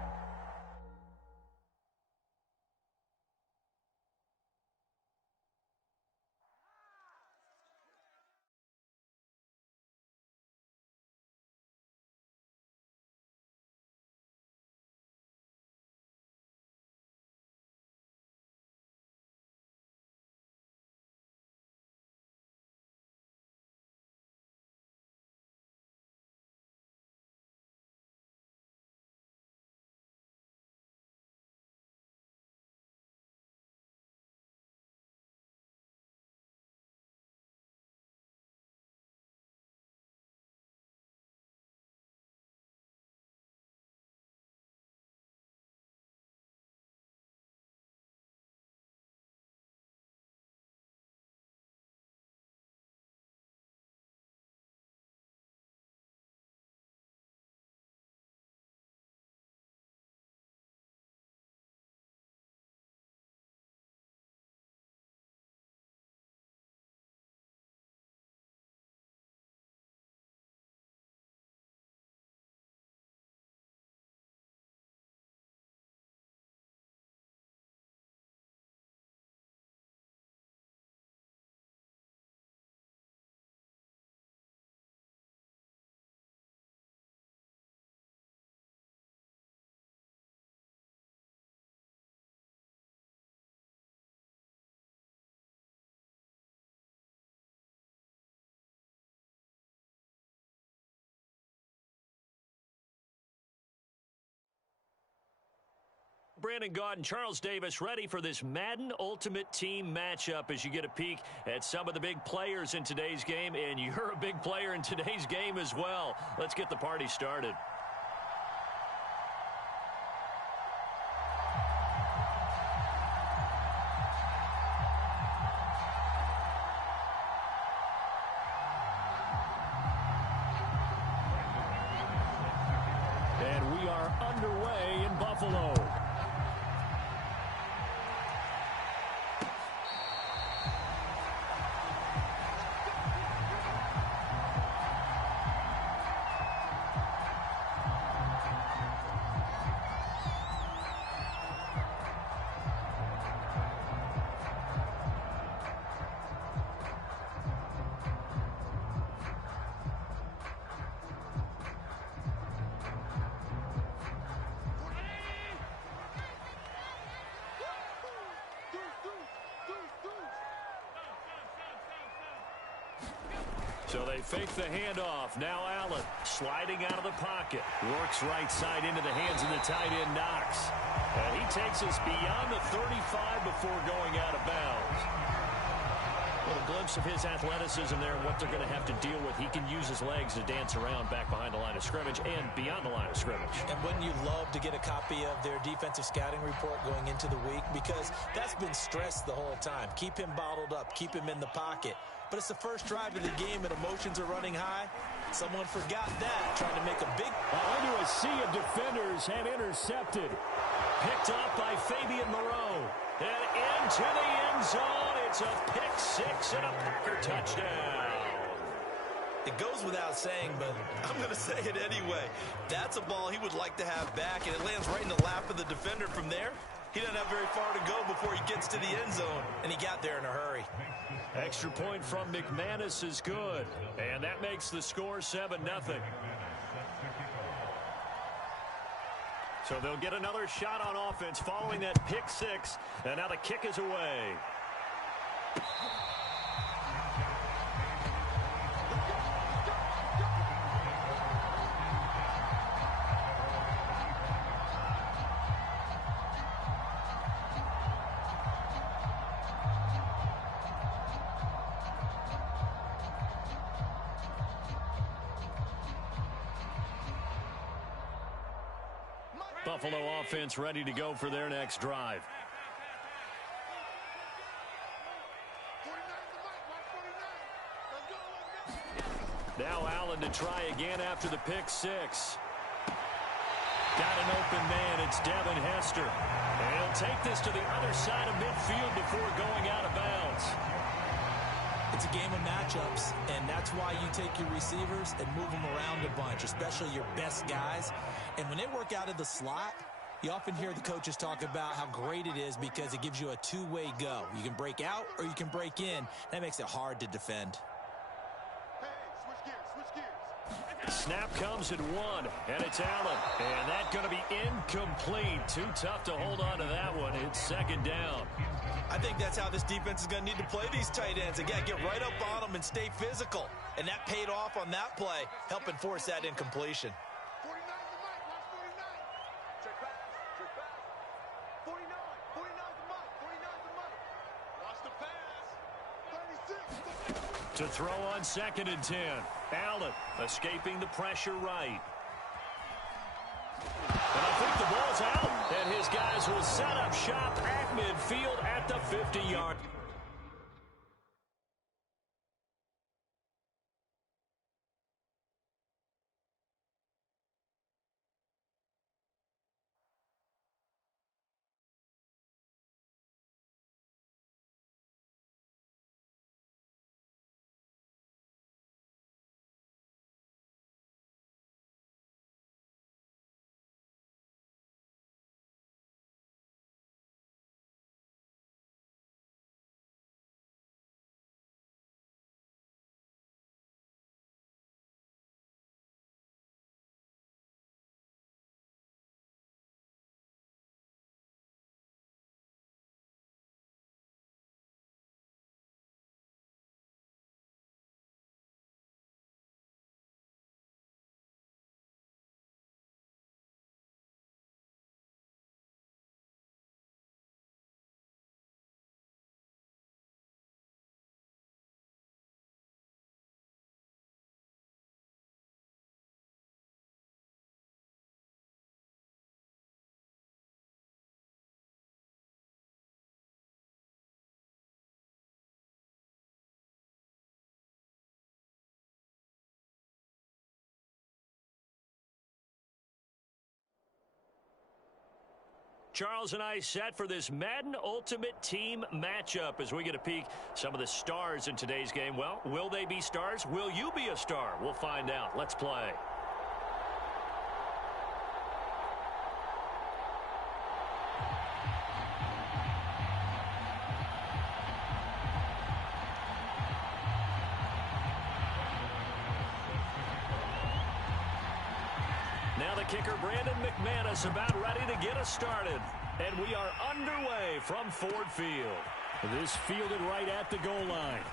Brandon Gaudin and Charles Davis ready for this Madden Ultimate Team matchup as you get a peek at some of the big players in today's game, and you're a big player in today's game as well. Let's get the party started. And we are underway in Buffalo. So they fake the handoff. Now Allen sliding out of the pocket. Works right side into the hands of the tight end, Knox. And he takes us beyond the 35 before going out of bounds. Well, a glimpse of his athleticism there and what they're going to have to deal with. He can use his legs to dance around back behind the line of scrimmage and beyond the line of scrimmage. And wouldn't you love to get a copy of their defensive scouting report going into the week? Because that's been stressed the whole time. Keep him bottled up. Keep him in the pocket. But it's the first drive of the game and emotions are running high. Someone forgot that, trying to make a big... Into a sea of defenders and intercepted. Picked up by Fabian Moreau. And into the end zone. It's a pick six and a Packer touchdown. It goes without saying, but I'm going to say it anyway. That's a ball he would like to have back, and it lands right in the lap of the defender from there. He doesn't have very far to go before he gets to the end zone, and he got there in a hurry. Extra point from McManus is good, and that makes the score 7-0. So they'll get another shot on offense following that pick six, and now the kick is away. Buffalo offense ready to go for their next drive. Now Allen to try again after the pick six. Got an open man. It's Devin Hester. And he'll take this to the other side of midfield before going out of bounds. It's a game of matchups, and that's why you take your receivers and move them around a bunch, especially your best guys. And when they work out of the slot, you often hear the coaches talk about how great it is because it gives you a two-way go. You can break out or you can break in. That makes it hard to defend. Snap comes at 1, and it's Allen. And that's going to be incomplete. Too tough to hold on to that one. It's second down. I think that's how this defense is going to need to play these tight ends. Again, get right up on them and stay physical. And that paid off on that play, helping force that incompletion. 49 the mic. Watch 49. Check back. Check back. 49. 49 the mic. 49 the mic. Watch the pass. 36. To throw on 2nd and 10. Allen escaping the pressure right. And I think the ball's out. And his guys will set up shop at midfield at the 50-yard. Charles and I set for this Madden Ultimate Team matchup as we get a peek some of the stars in today's game. Well, will they be stars? Will you be a star? We'll find out. Let's play. Now the kicker, Brandon McManus, about ready to get us started. And we are underway from Ford Field. This fielded right at the goal line.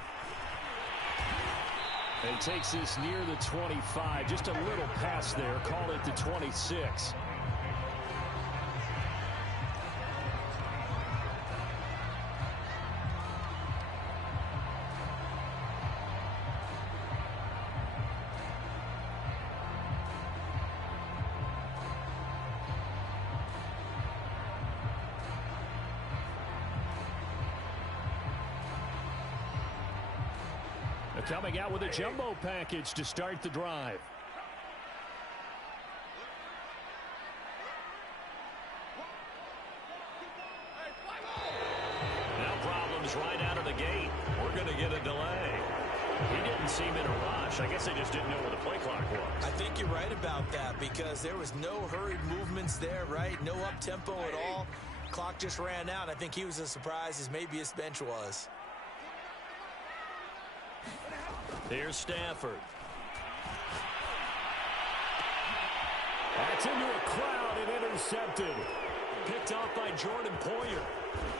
And takes this near the 25. Just a little pass there. Call it the 26. Coming out with a jumbo package to start the drive. Now problems right out of the gate. We're going to get a delay. He didn't seem in a rush. I guess they just didn't know where the play clock was. I think you're right about that because there was no hurried movements there, right? No up-tempo at all. Clock just ran out. I think he was as surprised as maybe his bench was. Here's Stafford. That's into a crowd and intercepted. Picked off by Jordan Poyer.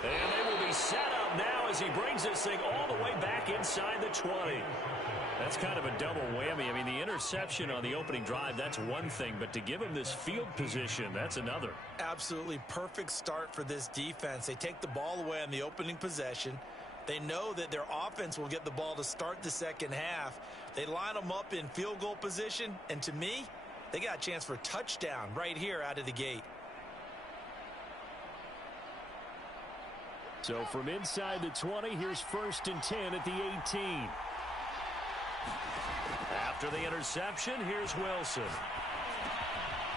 And they will be set up now as he brings this thing all the way back inside the 20. That's kind of a double whammy. I mean, the interception on the opening drive, that's one thing. But to give him this field position, that's another. Absolutely perfect start for this defense. They take the ball away on the opening possession. They know that their offense will get the ball to start the second half. They line them up in field goal position, and to me, they got a chance for a touchdown right here out of the gate. So from inside the 20, here's 1st and 10 at the 18. After the interception, here's Wilson.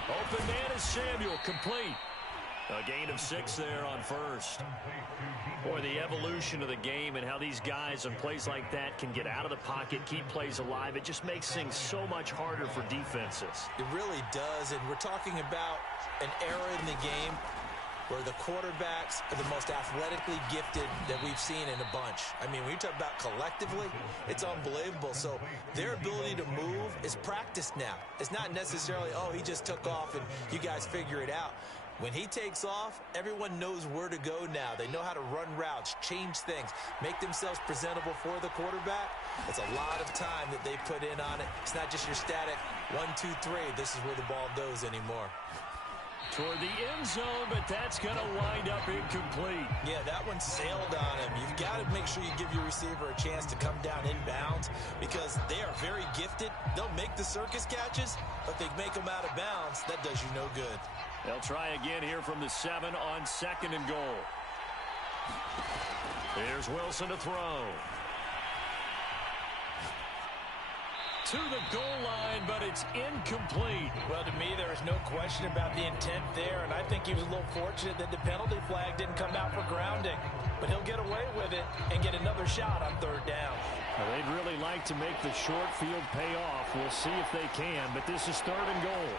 Open man is Samuel, complete. A gain of 6 there on first. Boy, the evolution of the game and how these guys on plays like that can get out of the pocket, keep plays alive, it just makes things so much harder for defenses. It really does, and we're talking about an era in the game where the quarterbacks are the most athletically gifted that we've seen in a bunch. I mean, when you talk about collectively, it's unbelievable. So their ability to move is practiced now. It's not necessarily, oh, he just took off and you guys figure it out. When he takes off, everyone knows where to go now. They know how to run routes, change things, make themselves presentable for the quarterback. It's a lot of time that they put in on it. It's not just your static 1, 2, 3. This is where the ball goes anymore. Toward the end zone, but that's going to wind up incomplete. Yeah, that one sailed on him. You've got to make sure you give your receiver a chance to come down inbounds because they are very gifted. They'll make the circus catches, but if they make them out of bounds, that does you no good. They'll try again here from the 7 on 2nd and goal. Here's Wilson to throw. To the goal line, but it's incomplete. Well, to me, there is no question about the intent there, and I think he was a little fortunate that the penalty flag didn't come out for grounding. But he'll get away with it and get another shot on 3rd down. Well, they'd really like to make the short field pay off. We'll see if they can, but this is 3rd and goal.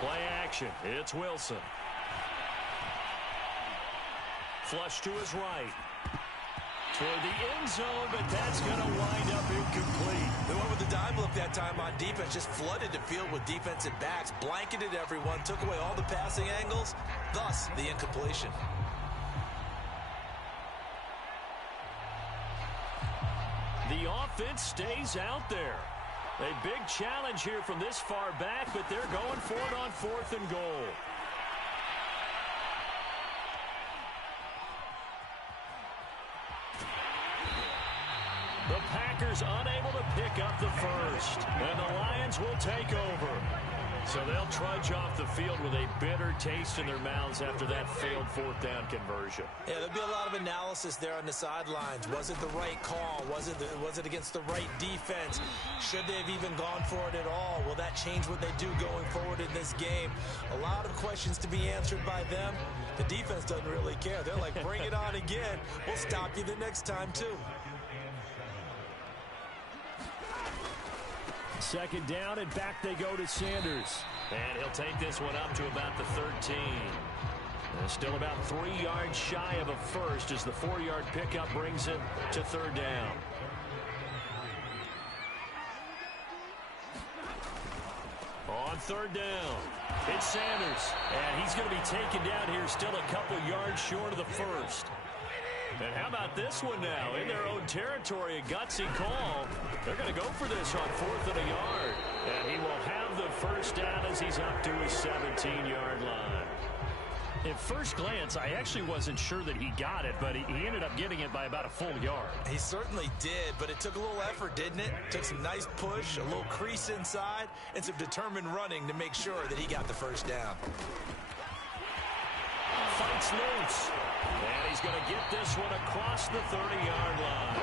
Play action. It's Wilson. Flush to his right. Toward the end zone, but that's going to wind up incomplete. They went with the dime look that time on defense, just flooded the field with defensive backs, blanketed everyone, took away all the passing angles, thus the incompletion. The offense stays out there. A big challenge here from this far back, but they're going for it on 4th and goal. The Packers unable to pick up the first, and the Lions will take over. So they'll trudge off the field with a bitter taste in their mouths after that failed 4th down conversion. Yeah, there'll be a lot of analysis there on the sidelines. Was it the right call? Was it against the right defense? Should they have even gone for it at all? Will that change what they do going forward in this game? A lot of questions to be answered by them. The defense doesn't really care. They're like, bring it on again. We'll stop you the next time, too. 2nd down, and back they go to Sanders. And he'll take this one up to about the 13. Still about 3 yards shy of a first as the 4-yard pickup brings him to 3rd down. On 3rd down, it's Sanders. And he's going to be taken down here still a couple yards short of the first. And how about this one now? In their own territory, a gutsy call. They're going to go for this on 4th and a yard. And he will have the first down as he's up to his 17-yard line. At first glance, I actually wasn't sure that he got it, but he ended up getting it by about a full yard. He certainly did, but it took a little effort, didn't it? Took some nice push, a little crease inside, and some determined running to make sure that he got the first down. Fights loose. And he's going to get this one across the 30-yard line.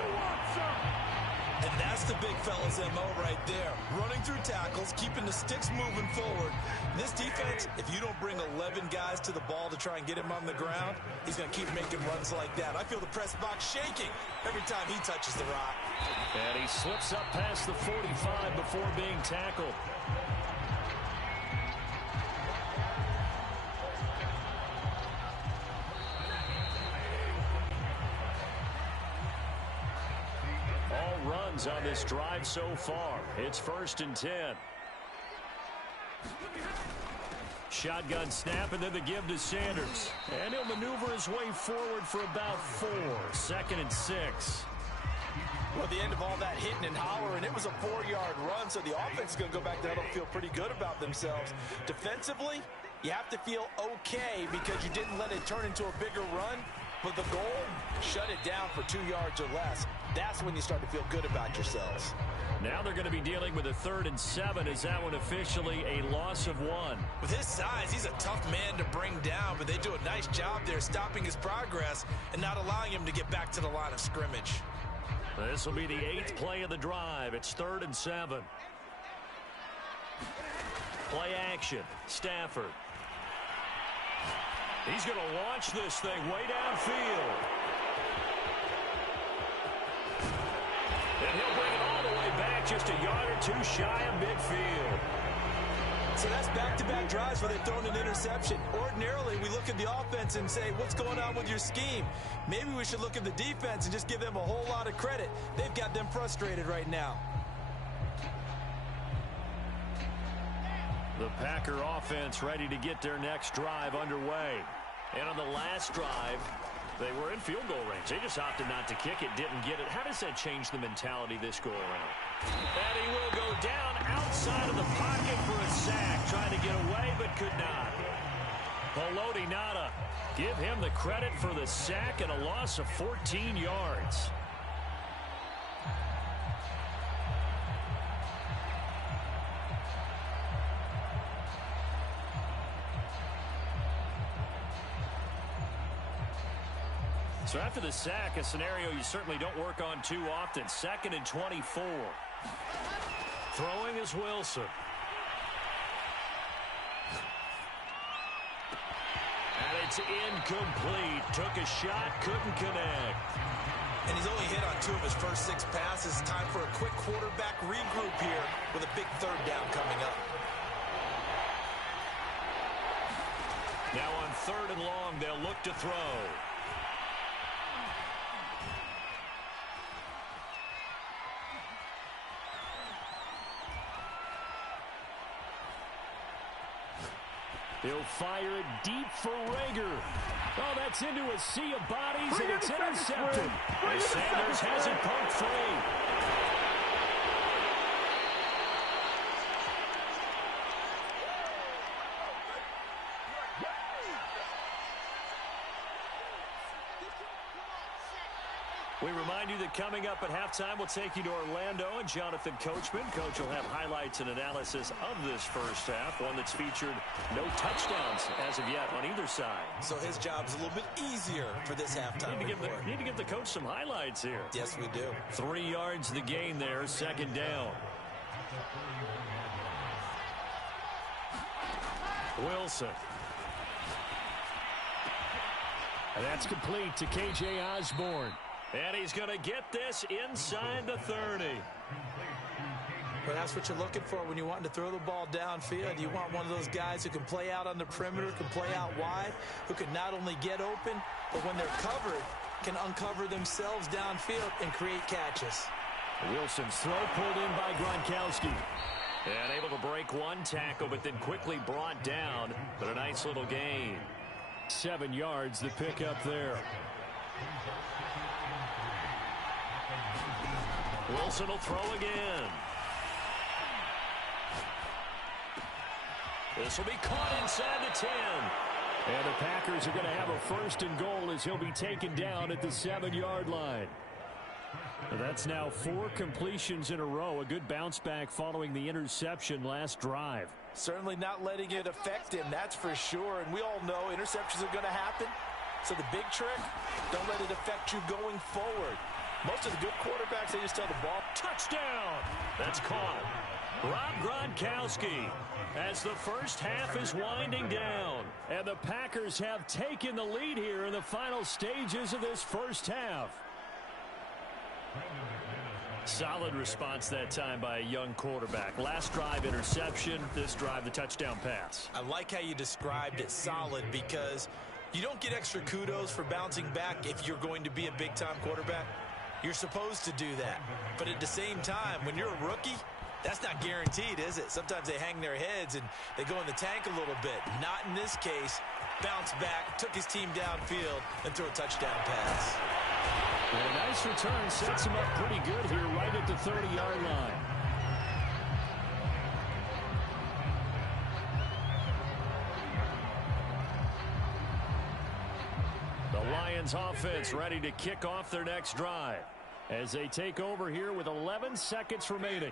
And that's the big fella's MO right there. Running through tackles, keeping the sticks moving forward. This defense, if you don't bring 11 guys to the ball to try and get him on the ground, he's going to keep making runs like that. I feel the press box shaking every time he touches the rock. And he slips up past the 45 before being tackled. On this drive so far. It's 1st and 10. Shotgun snap and then the give to Sanders. And he'll maneuver his way forward for about 4. 2nd and 6. Well, the end of all that hitting and hollering, it was a 4-yard run, so the offense is going to go back down and feel pretty good about themselves. Defensively, you have to feel okay because you didn't let it turn into a bigger run. But the goal, shut it down for 2 yards or less. That's when you start to feel good about yourselves. Now they're going to be dealing with a 3rd and 7. Is that one officially a loss of 1? With his size, he's a tough man to bring down, but they do a nice job there stopping his progress and not allowing him to get back to the line of scrimmage. This will be the 8th play of the drive. It's 3rd and 7. Play action. Stafford. He's going to launch this thing way downfield. And he'll bring it all the way back just a yard or 2 shy of midfield. So that's back-to-back drives where they've thrown an interception. Ordinarily, we look at the offense and say, what's going on with your scheme? Maybe we should look at the defense and just give them a whole lot of credit. They've got them frustrated right now. The Packer offense ready to get their next drive underway. And on the last drive, they were in field goal range. They just opted not to kick it, didn't get it. How does that change the mentality this go around? And he will go down outside of the pocket for a sack. Trying to get away, but could not. Haloti Ngata, give him the credit for the sack and a loss of 14 yards. So after the sack, a scenario you certainly don't work on too often. 2nd and 24. Throwing is Wilson. And it's incomplete. Took a shot, couldn't connect. And he's only hit on 2 of his first 6 passes. Time for a quick quarterback regroup here with a big 3rd down coming up. Now on 3rd and long, they'll look to throw. He'll fire it deep for Rager. Oh, that's into a sea of bodies, and it's intercepted. And Sanders has it poked free. We remind you that coming up at halftime, we'll take you to Orlando and Jonathan Coachman. Coach will have highlights and analysis of this first half, one that's featured no touchdowns as of yet on either side. So his job's a little bit easier for this halftime report. Need to give the coach some highlights here. Yes, we do. 3 yards the gain there, 2nd down. Wilson. And that's complete to K.J. Osborne. And he's going to get this inside the 30. Well, that's what you're looking for when you want to throw the ball downfield. You want one of those guys who can play out on the perimeter, can play out wide, who can not only get open, but when they're covered, can uncover themselves downfield and create catches. Wilson's throw pulled in by Gronkowski. And able to break one tackle, but then quickly brought down. But a nice little gain. 7 yards, the pickup there. Wilson will throw again. This will be caught inside the 10. And the Packers are going to have a 1st and goal as he'll be taken down at the 7-yard line. That's now 4 completions in a row. A good bounce back following the interception last drive. Certainly not letting it affect him, that's for sure. And we all know interceptions are going to happen. So the big trick, don't let it affect you going forward. Most of the good quarterbacks, they just tell the ball. Touchdown! That's caught. Rob Gronkowski as the first half is winding down. And the Packers have taken the lead here in the final stages of this first half. Solid response that time by a young quarterback. Last drive, interception. This drive, the touchdown pass. I like how you described it, solid, because you don't get extra kudos for bouncing back if you're going to be a big-time quarterback. You're supposed to do that. But at the same time, when you're a rookie, that's not guaranteed, is it? Sometimes they hang their heads and they go in the tank a little bit. Not in this case. Bounce back, took his team downfield, and threw a touchdown pass. And a nice return sets him up pretty good here right at the 30-yard line. The Lions offense ready to kick off their next drive as they take over here with 11 seconds remaining.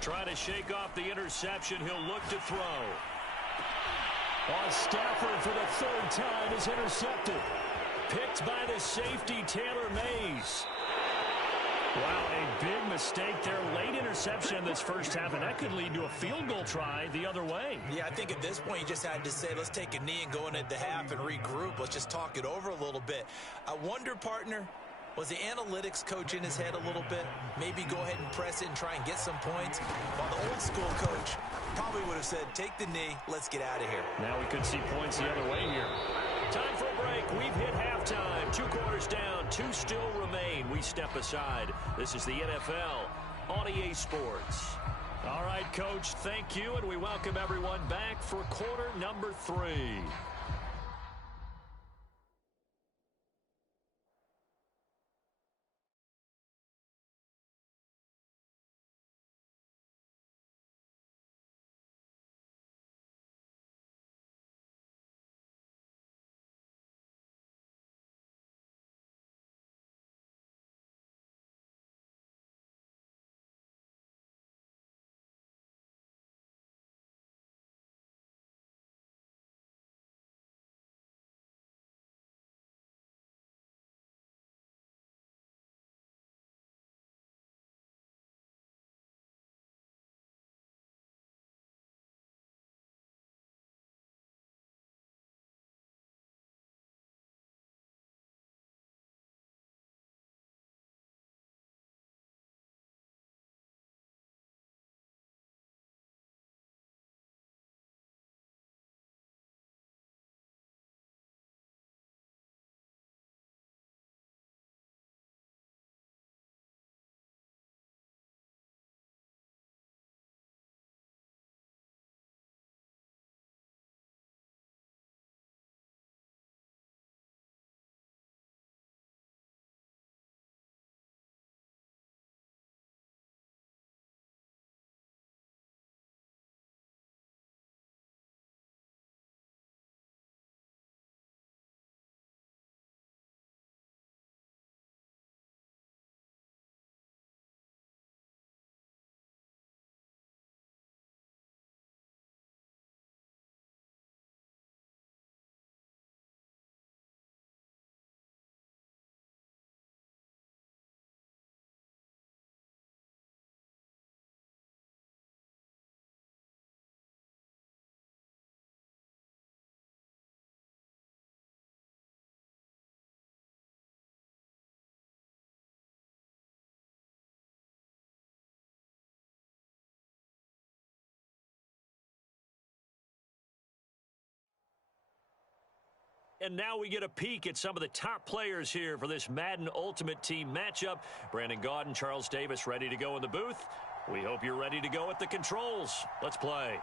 Trying to shake off the interception. He'll look to throw. Stafford for the third time is intercepted. Picked by the safety, Taylor Mays. Wow, a big mistake there. Late interception in this first half, and that could lead to a field goal try the other way. Yeah, I think at this point you just had to say, let's take a knee and go into the half and regroup. Let's just talk it over a little bit. I wonder, partner, was the analytics coach in his head a little bit? Maybe go ahead and press it and try and get some points? While the old school coach probably would have said, take the knee, let's get out of here. Now we could see points the other way here. Time for a break. We've hit halftime. 2 quarters down, 2 still remain. We step aside. This is the NFL on EA Sports. All right, Coach, thank you, and we welcome everyone back for quarter number 3. And now we get a peek at some of the top players here for this Madden Ultimate Team matchup. Brandon Gaudin, Charles Davis ready to go in the booth. We hope you're ready to go at the controls. Let's play.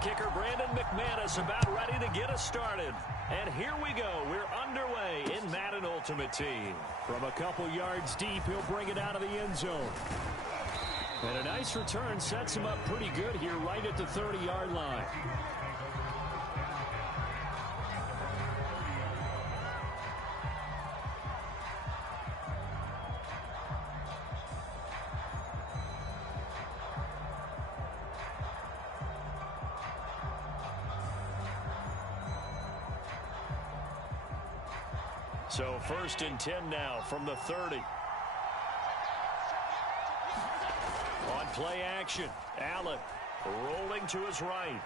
Kicker Brandon McManus about ready to get us started. And here we go. We're underway in Madden Ultimate Team. From a couple yards deep, he'll bring it out of the end zone. And a nice return sets him up pretty good here right at the 30-yard line. So 1st and 10 now from the 30. On play action, Allen rolling to his right.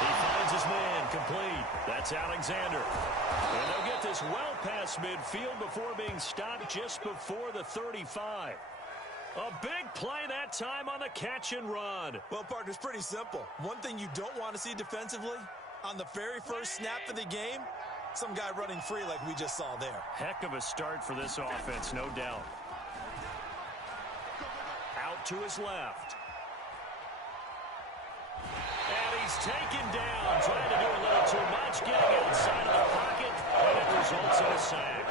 He finds his man complete. That's Alexander. And they'll get this well past midfield before being stopped just before the 35. A big play that time on the catch and run. Well, partner, it's pretty simple. One thing you don't want to see defensively on the very first snap of the game some guy running free like we just saw there. Heck of a start for this offense, no doubt. Out to his left. And he's taken down, trying to do a little too much, getting outside of the pocket, and it results in a sack.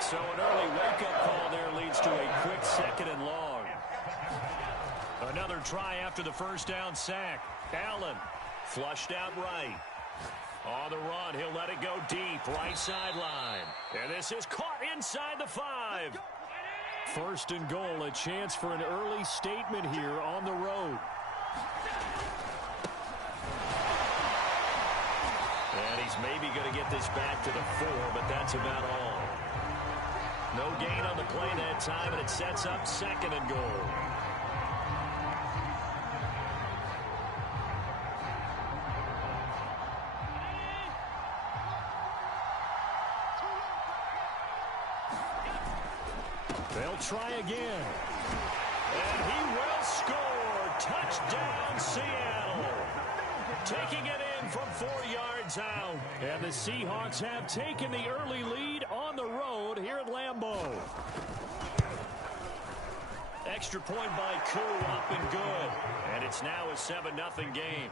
So an early wake-up call there leads to a quick 2nd and long. Another try after the first down sack. Allen flushed out right. On the run, he'll let it go deep, right sideline. And this is caught inside the 5. 1st and goal, a chance for an early statement here on the road. And he's maybe going to get this back to the 4, but that's about all. No gain on the play that time, and it sets up 2nd and goal. They'll try again. And he will score. Touchdown, Seattle. Taking it in from 4 yards out. And the Seahawks have taken the early lead on the road here at Lambeau. Extra point by Koo, up and good. And it's now a 7-0 game.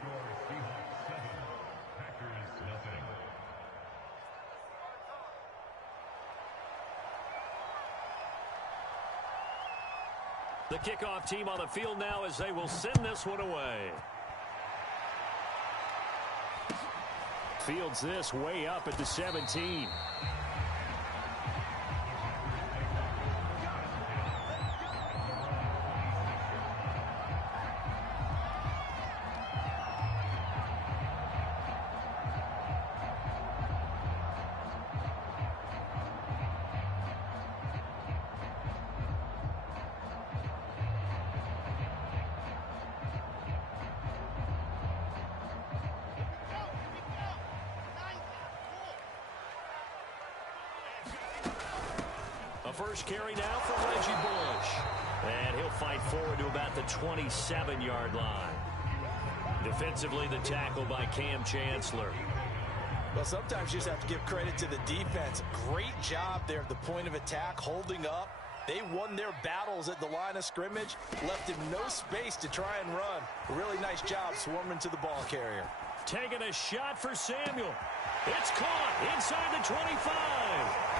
The kickoff team on the field now as they will send this one away. Fields this way up at the 17. First carry now for Reggie Bush. And he'll fight forward to about the 27-yard line. Defensively, the tackle by Cam Chancellor. Well, sometimes you just have to give credit to the defense. Great job there at the point of attack, holding up. They won their battles at the line of scrimmage, left him no space to try and run. A really nice job swarming to the ball carrier. Taking a shot for Samuel. It's caught inside the 25.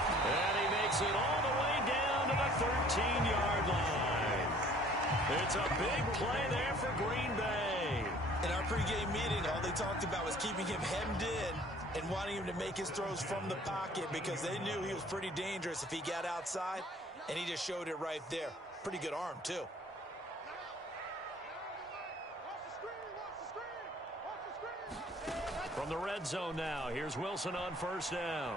And he makes it all the way down to the 13-yard line. It's a big play there for Green Bay. In our pregame meeting, all they talked about was keeping him hemmed in and wanting him to make his throws from the pocket because they knew he was pretty dangerous if he got outside, and he just showed it right there. Pretty good arm, too. From the red zone now, here's Wilson on first down.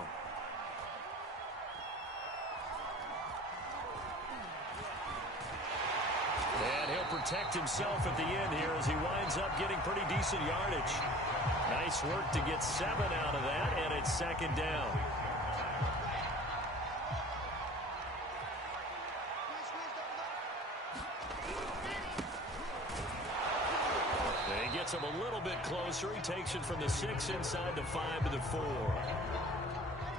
And he'll protect himself at the end here as he winds up getting pretty decent yardage. Nice work to get 7 out of that, and it's 2nd down. And he gets him a little bit closer. He takes it from the 6 inside the 5 to the 4.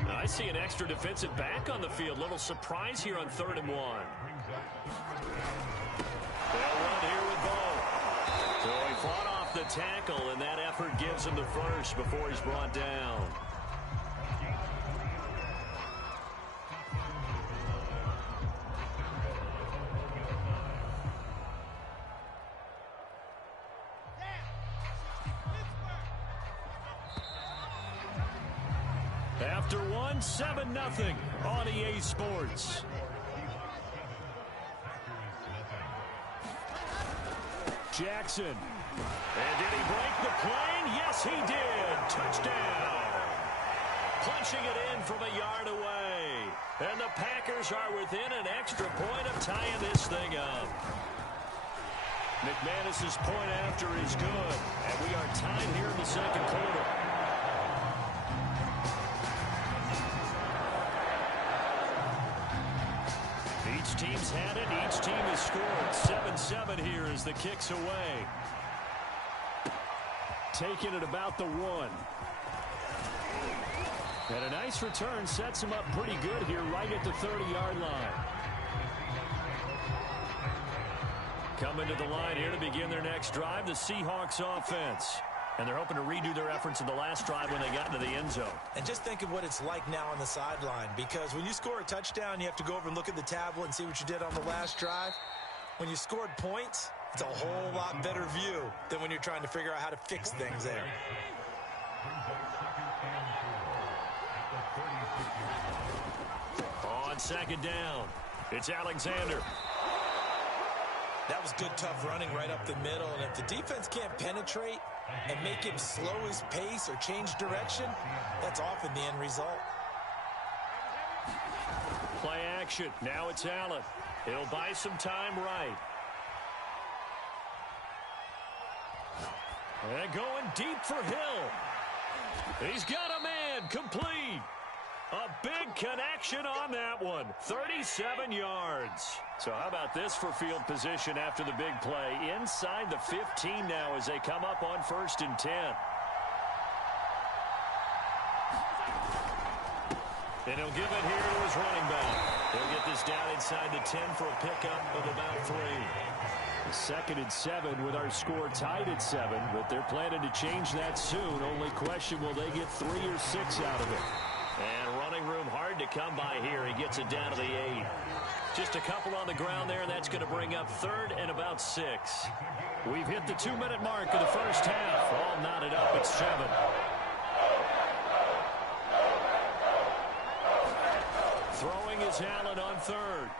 Now I see an extra defensive back on the field. Little surprise here on 3rd and 1. They'll run here with Bo. So he fought off the tackle, and that effort gives him the first before he's brought down. After 7-0 on EA Sports. Jackson. And did he break the plane? Yes, he did. Touchdown. Punching it in from a yard away. And the Packers are within an extra point of tying this thing up. McManus's point after is good. And we are tied here in the 2nd quarter. Each team's had it. Each team has scored. 7-7 here as the kick's away. Taking it about the 1. And a nice return sets him up pretty good here right at the 30-yard line. Coming to the line here to begin their next drive, the Seahawks offense. And they're hoping to redo their efforts in the last drive when they got into the end zone. And just think of what it's like now on the sideline, because when you score a touchdown, you have to go over and look at the tablet and see what you did on the last drive. When you scored points, it's a whole lot better view than when you're trying to figure out how to fix things there. On second down, it's Alexander. That was good, tough running right up the middle. And if the defense can't penetrate and make him slow his pace or change direction, that's often the end result. Play action. Now it's Allen. He'll buy some time right. And going deep for Hill. He's got a man. Complete. A big connection on that one. 37 yards. So how about this for field position after the big play? Inside the 15 now as they come up on 1st and 10. And he'll give it here to his running back. He'll get this down inside the 10 for a pickup of about 3. 2nd and 7 with our score tied at 7, but they're planning to change that soon. Only question, will they get 3 or 6 out of it? And running room hard to come by here. He gets it down to the 8. Just a couple on the ground there, and that's going to bring up 3rd and about 6. We've hit the 2-minute mark of the first half. All knotted up at 7. Throwing is Allen on 3rd.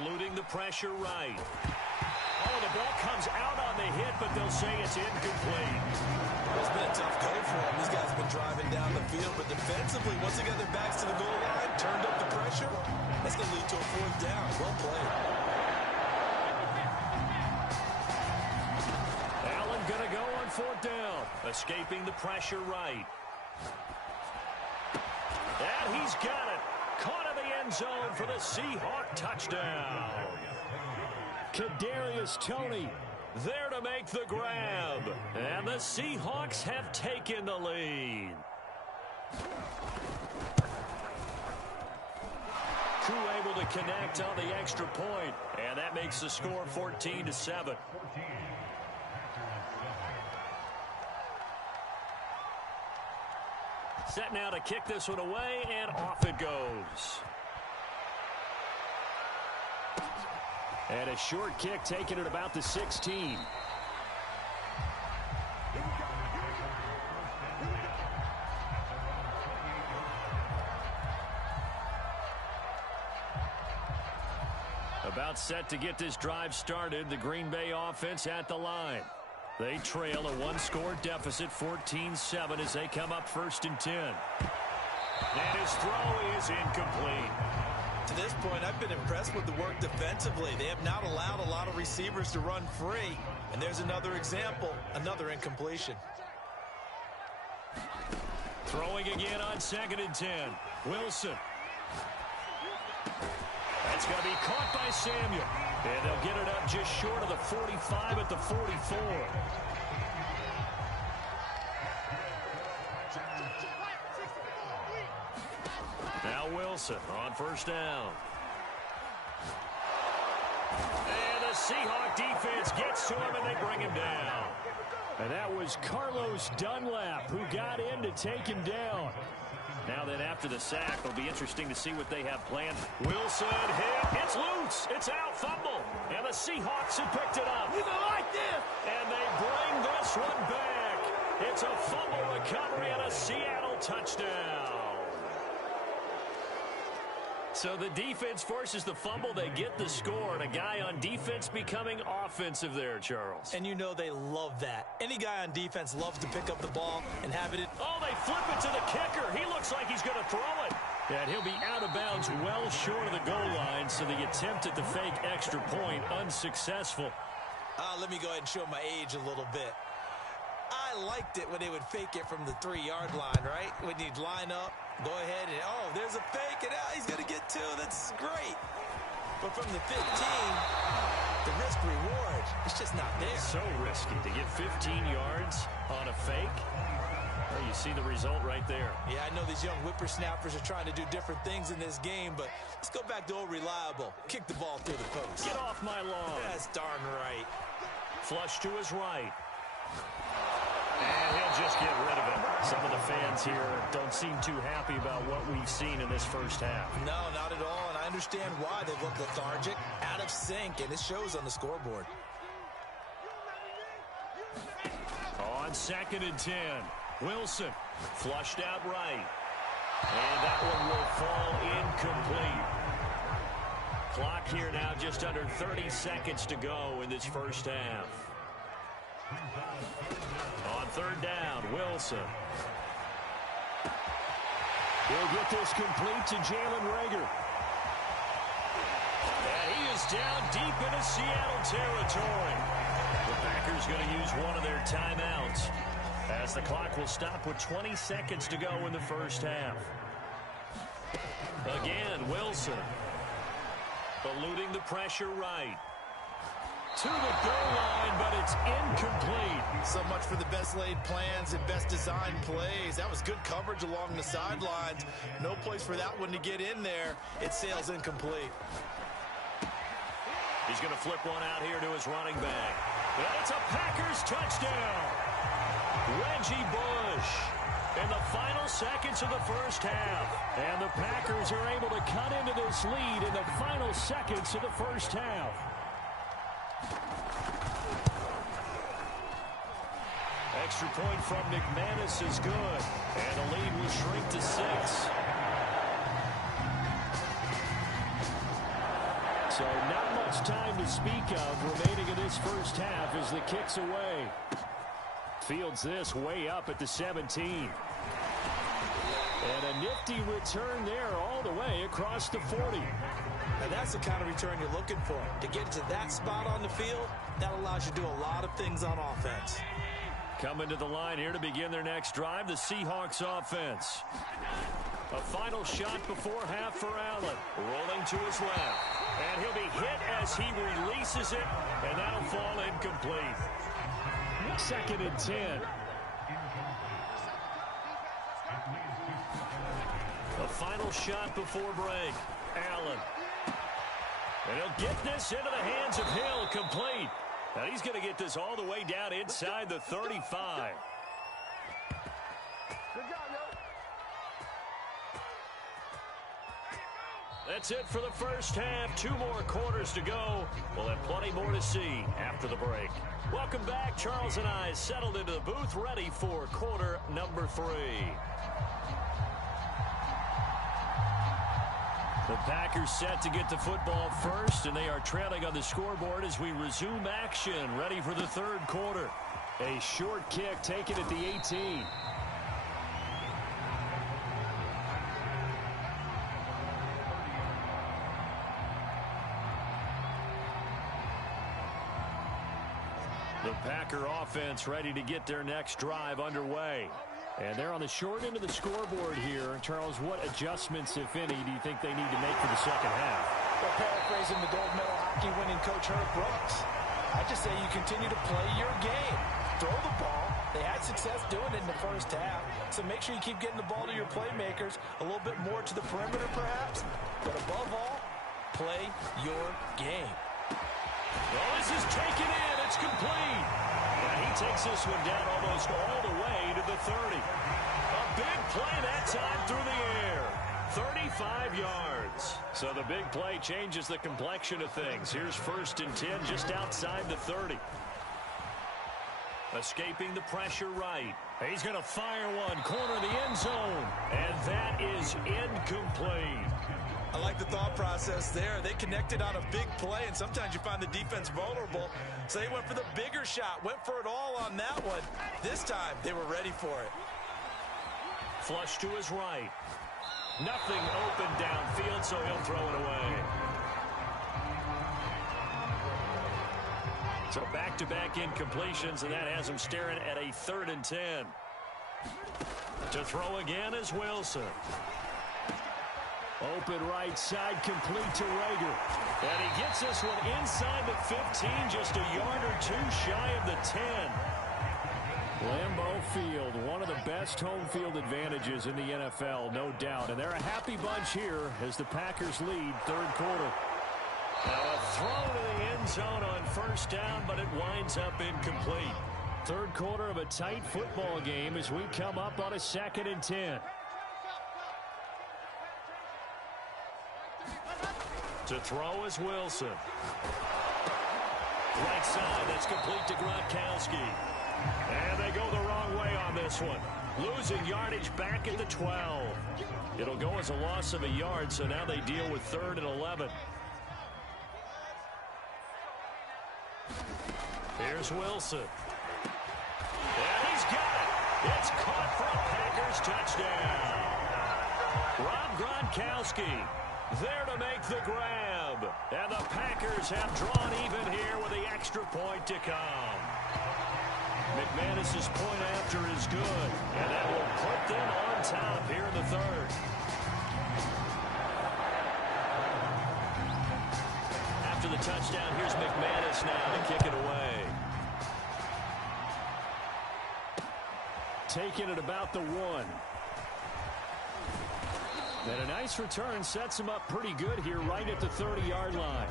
Eluding the pressure right. Oh, the ball comes out on the hit, but they'll say it's incomplete. It's been a tough go for them. These guys have been driving down the field, but defensively, once they got their backs to the goal line, turned up the pressure, that's going to lead to a 4th down. Well played. Allen going to go on 4th down, escaping the pressure right. And he's got it. Caught in the end zone for the Seahawk touchdown. Kadarius Toney there to make the grab. And the Seahawks have taken the lead. Koo able to connect on the extra point. And that makes the score 14-7. Set now to kick this one away, and off it goes. And a short kick taken at about the 16. About set to get this drive started. The Green Bay offense at the line. They trail a 1-score deficit, 14-7, as they come up 1st and 10. And his throw is incomplete. To this point, I've been impressed with the work defensively. They have not allowed a lot of receivers to run free. And there's another example, another incompletion. Throwing again on 2nd and 10. Wilson. That's going to be caught by Samuel. And they'll get it up just short of the 45 at the 44. Now Wilson on 1st down. And the Seahawk defense gets to him, and they bring him down. And that was Carlos Dunlap who got in to take him down. Now then, after the sack, it'll be interesting to see what they have planned. Wilson hit. It's loose. It's out. Fumble. And the Seahawks have picked it up. You don't like this. And they bring this one back. It's a fumble recovery and a Seattle touchdown. So the defense forces the fumble. They get the score, and a guy on defense becoming offensive there, Charles. And you know they love that. Any guy on defense loves to pick up the ball and have it in. Oh, they flip it to the kicker. He looks like he's going to throw it. And he'll be out of bounds well short of the goal line, so the attempt at the fake extra point unsuccessful. Let me go ahead and show my age a little bit. I liked it when they would fake it from the 3-yard line, right? When you'd line up, go ahead and, oh, there's a fake, and he's going to get 2. That's great. But from the 15, the risk-reward, it's just not there. So risky to get 15 yards on a fake. Well, you see the result right there. Yeah, I know these young whippersnappers are trying to do different things in this game, but let's go back to old reliable. Kick the ball through the post. Get off my lawn. That's darn right. Flush to his right. And he'll just get rid of it. Some of the fans here don't seem too happy about what we've seen in this first half. No, not at all, and I understand why. They look lethargic, out of sync, and it shows on the scoreboard. On 2nd and 10, Wilson flushed out right. And that one will fall incomplete. Clock here now just under 30 seconds to go in this first half. On 3rd down, Wilson. He'll get this complete to Jalen Reagor. And he is down deep into Seattle territory. The Packers going to use one of their timeouts as the clock will stop with 20 seconds to go in the first half. Again, Wilson. Eluding the pressure right. To the goal line, but it's incomplete. So much for the best laid plans and best designed plays. That was good coverage along the sidelines. No place for that one to get in there. It sails incomplete. He's going to flip one out here to his running back. And it's a Packers touchdown. Reggie Bush in the final seconds of the first half. And the Packers are able to cut into this lead in the final seconds of the first half. Extra point from McManus is good. And the lead will shrink to 6. So not much time to speak of remaining in this first half as the kick's away. Fields this way up at the 17. And a nifty return there all the way across the 40. And that's the kind of return you're looking for. To get to that spot on the field, that allows you to do a lot of things on offense. Coming to the line here to begin their next drive, the Seahawks offense. A final shot before half for Allen. Rolling to his left. And he'll be hit as he releases it, and that'll fall incomplete. 2nd and 10. A final shot before break. Allen. And he'll get this into the hands of Hill, complete. And he's going to get this all the way down inside the 35. Good job, yo. That's it for the first half. 2 more quarters to go. We'll have plenty more to see after the break. Welcome back. Charles and I settled into the booth, ready for quarter number 3. The Packers set to get the football first, and they are trailing on the scoreboard as we resume action, ready for the 3rd quarter. A short kick taken at the 18. The Packer offense ready to get their next drive underway. And they're on the short end of the scoreboard here. And Charles, what adjustments, if any, do you think they need to make for the second half? Well, paraphrasing the gold medal hockey winning coach Herb Brooks, I just say you continue to play your game. Throw the ball. They had success doing it in the first half. So make sure you keep getting the ball to your playmakers, a little bit more to the perimeter perhaps. But above all, play your game. Well, this is taken in. It's complete. And he takes this one down almost all the way to the 30. A big play that time through the air. 35 yards. So the big play changes the complexion of things. Here's 1st and 10 just outside the 30. Escaping the pressure right. He's going to fire one, corner the end zone. And that is incomplete. I like the thought process there. They connected on a big play, and sometimes you find the defense vulnerable. So they went for the bigger shot, went for it all on that one. This time, they were ready for it. Flush to his right. Nothing open downfield, so he'll throw it away. So back-to-back incompletions, and that has him staring at a 3rd and 10. To throw again is Wilson. Open right side, complete to Reagor. And he gets this one inside the 15, just a yard or 2 shy of the 10. Lambeau Field, one of the best home field advantages in the NFL, no doubt. And they're a happy bunch here as the Packers lead third quarter. Now a throw to the end zone on first down, but it winds up incomplete. Third quarter of a tight football game as we come up on a 2nd and 10. To throw is Wilson. Right side, that's complete to Gronkowski. And they go the wrong way on this one. Losing yardage back at the 12. It'll go as a loss of a yard, so now they deal with 3rd and 11. Here's Wilson. And he's got it. It's caught for a Packers touchdown. Rob Gronkowski there to make the grab. And the Packers have drawn even here with the extra point to come. McManus's point after is good. And that will put them on top here in the 3rd. After the touchdown, here's McManus now to kick it away. Taking it about the 1. And a nice return sets him up pretty good here right at the 30-yard line.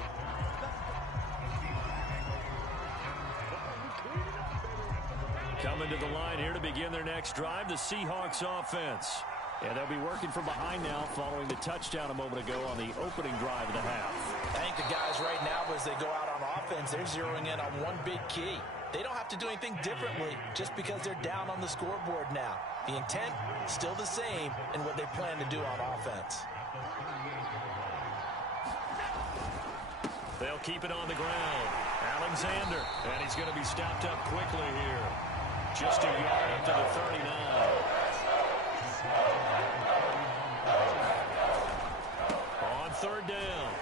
Coming to the line here to begin their next drive, the Seahawks offense. And they'll be working from behind now following the touchdown a moment ago on the opening drive of the half. I think the guys right now, as they go out on offense, they're zeroing in on one big key. They don't have to do anything differently just because they're down on the scoreboard now. The intent, still the same in what they plan to do on offense. They'll keep it on the ground. Alexander, and he's going to be stopped up quickly here. Just a yard up to the 39. On 3rd down,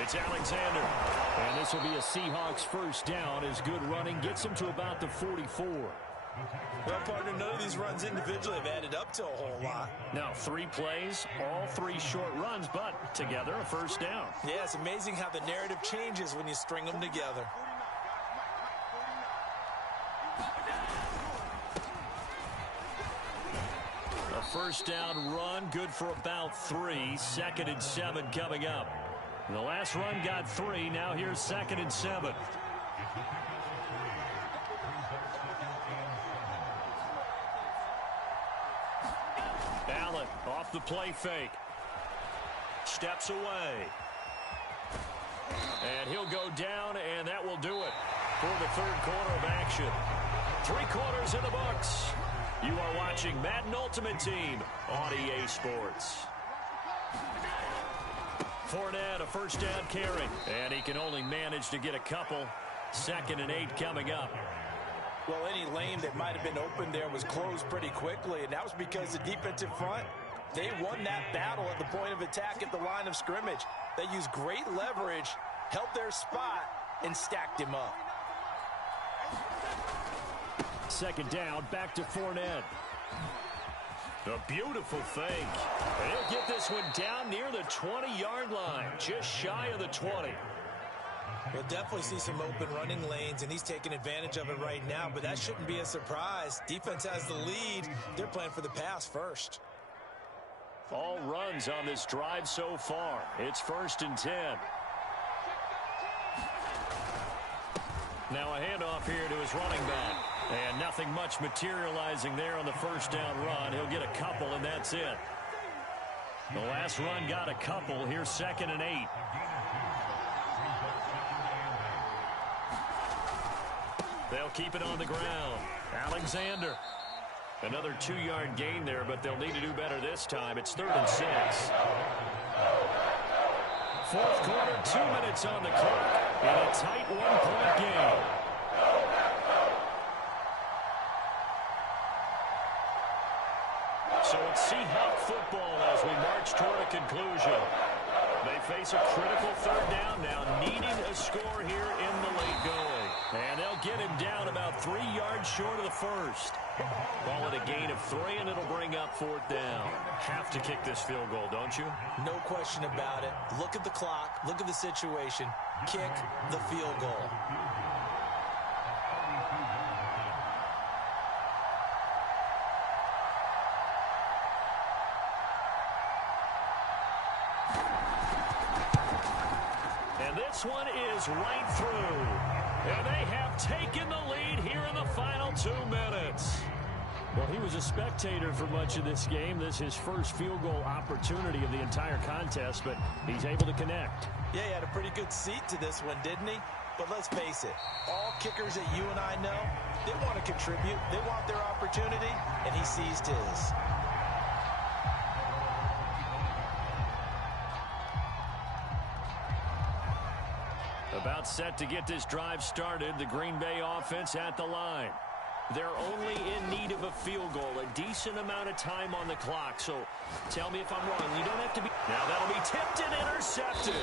it's Alexander. And this will be a Seahawks first down as good running gets him to about the 44. Well, partner, none of these runs individually have added up to a whole lot. Now 3 plays, all 3 short runs, but together a first down. Yeah, it's amazing how the narrative changes when you string them together. A first down run, good for about 3. 2nd and 7 coming up. The last run got 3. Now here's 2nd and 7. Allen off the play fake. Steps away. And he'll go down, and that will do it for the 3rd quarter of action. 3 quarters in the books. You are watching Madden Ultimate Team on EA Sports. Fournette, a first down carry. And he can only manage to get a couple. 2nd and 8 coming up. Well, any lane that might have been open there was closed pretty quickly, and that was because the defensive front, they won that battle at the point of attack at the line of scrimmage. They used great leverage, held their spot, and stacked him up. 2nd down, back to Fournette. A beautiful fake. He'll get this one down near the 20-yard line, just shy of the 20. We'll definitely see some open running lanes, and he's taking advantage of it right now, but that shouldn't be a surprise. Defense has the lead. They're playing for the pass first. All runs on this drive so far. It's 1st and 10. Now a handoff here to his running back. And nothing much materializing there on the first down run. He'll get a couple, and that's it. The last run got a couple. Here's 2nd and 8. They'll keep it on the ground. Alexander. Another 2-yard gain there, but they'll need to do better this time. It's 3rd and 6. 4th quarter, 2 minutes on the clock in a tight 1-point game. So it's Seahawk football as we march toward a conclusion. They face a critical 3rd down now, needing a score here in the late going. And they'll get him down about 3 yards short of the first. Call it a gain of 3, and it'll bring up 4th down. Have to kick this field goal, don't you? No question about it. Look at the clock. Look at the situation. Kick the field goal. this one is right through. And they have taken the lead here in the final 2 minutes. Well, he was a spectator for much of this game. This is his first field goal opportunity of the entire contest, but he's able to connect. Yeah, he had a pretty good seat to this one, didn't he? But let's face it, all kickers that you and I know, they want to contribute. They want their opportunity, and he seized his. About set to get this drive started, the Green Bay offense at the line. They're only in need of a field goal, a decent amount of time on the clock. So tell me if I'm wrong. You don't have to be. Now that'll be tipped and intercepted.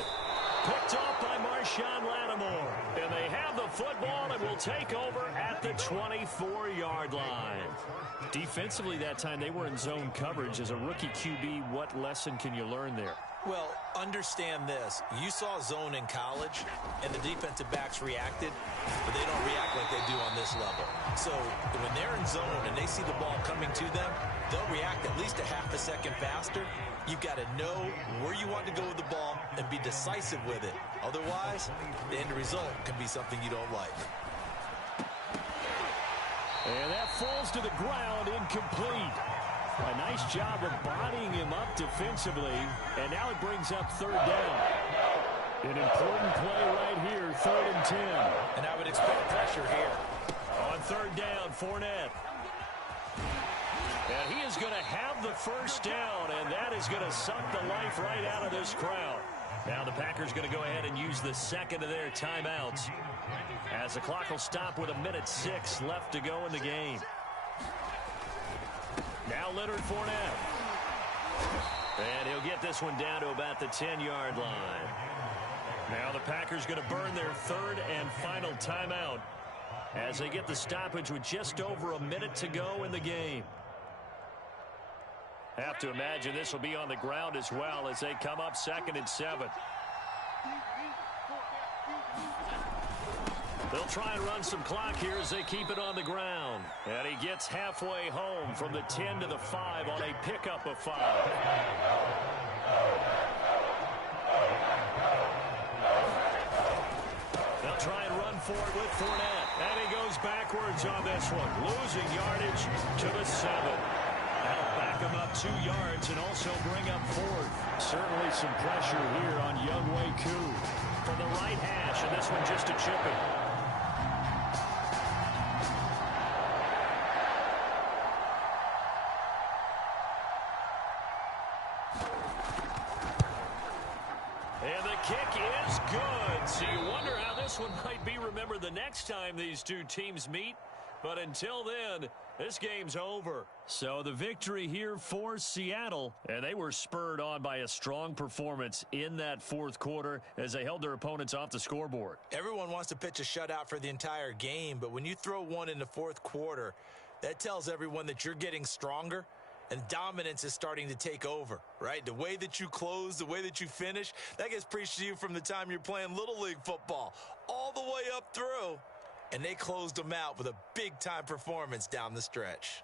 Picked off by Marshawn Lattimore. And they have the football and will take over at the 24-yard line. Defensively that time, they were in zone coverage. As a rookie QB, what lesson can you learn there? Well, understand this. You saw zone in college, and the defensive backs reacted, but they don't react like they do on this level. So when they're in zone and they see the ball coming to them, they'll react at least a half a second faster. You've got to know where you want to go with the ball and be decisive with it. Otherwise, the end result can be something you don't like. And that falls to the ground, incomplete. A nice job of bodying him up defensively, and now it brings up third down. An important play right here, 3rd and 10. And I would expect pressure here. On third down, Fournette. And he is going to have the first down, and that is going to suck the life right out of this crowd. Now the Packers going to go ahead and use the second of their timeouts, as the clock will stop with 1:06 left to go in the game. Now Leonard Fournette. And he'll get this one down to about the 10-yard line. Now the Packers going to burn their third and final timeout as they get the stoppage with just over a minute to go in the game. Have to imagine this will be on the ground as well as they come up 2nd and 7. They'll try and run some clock here as they keep it on the ground. And he gets halfway home from the 10 to the 5 on a pickup of 5. They'll try and run for it with Fournette. And he goes backwards on this one, losing yardage to the 7. That'll back him up 2 yards and also bring up 4th. Certainly some pressure here on Younghoe Koo from the right hash, and this one just a chip it. And the kick is good. So you wonder how this one might be remembered the next time these two teams meet. But until then, this game's over. So the victory here for Seattle, and they were spurred on by a strong performance in that 4th quarter as they held their opponents off the scoreboard. Everyone wants to pitch a shutout for the entire game, but when you throw one in the 4th quarter, that tells everyone that you're getting stronger and dominance is starting to take over, right? The way that you close, the way that you finish, that gets preached to you from the time you're playing Little League football all the way up through. And they closed them out with a big-time performance down the stretch.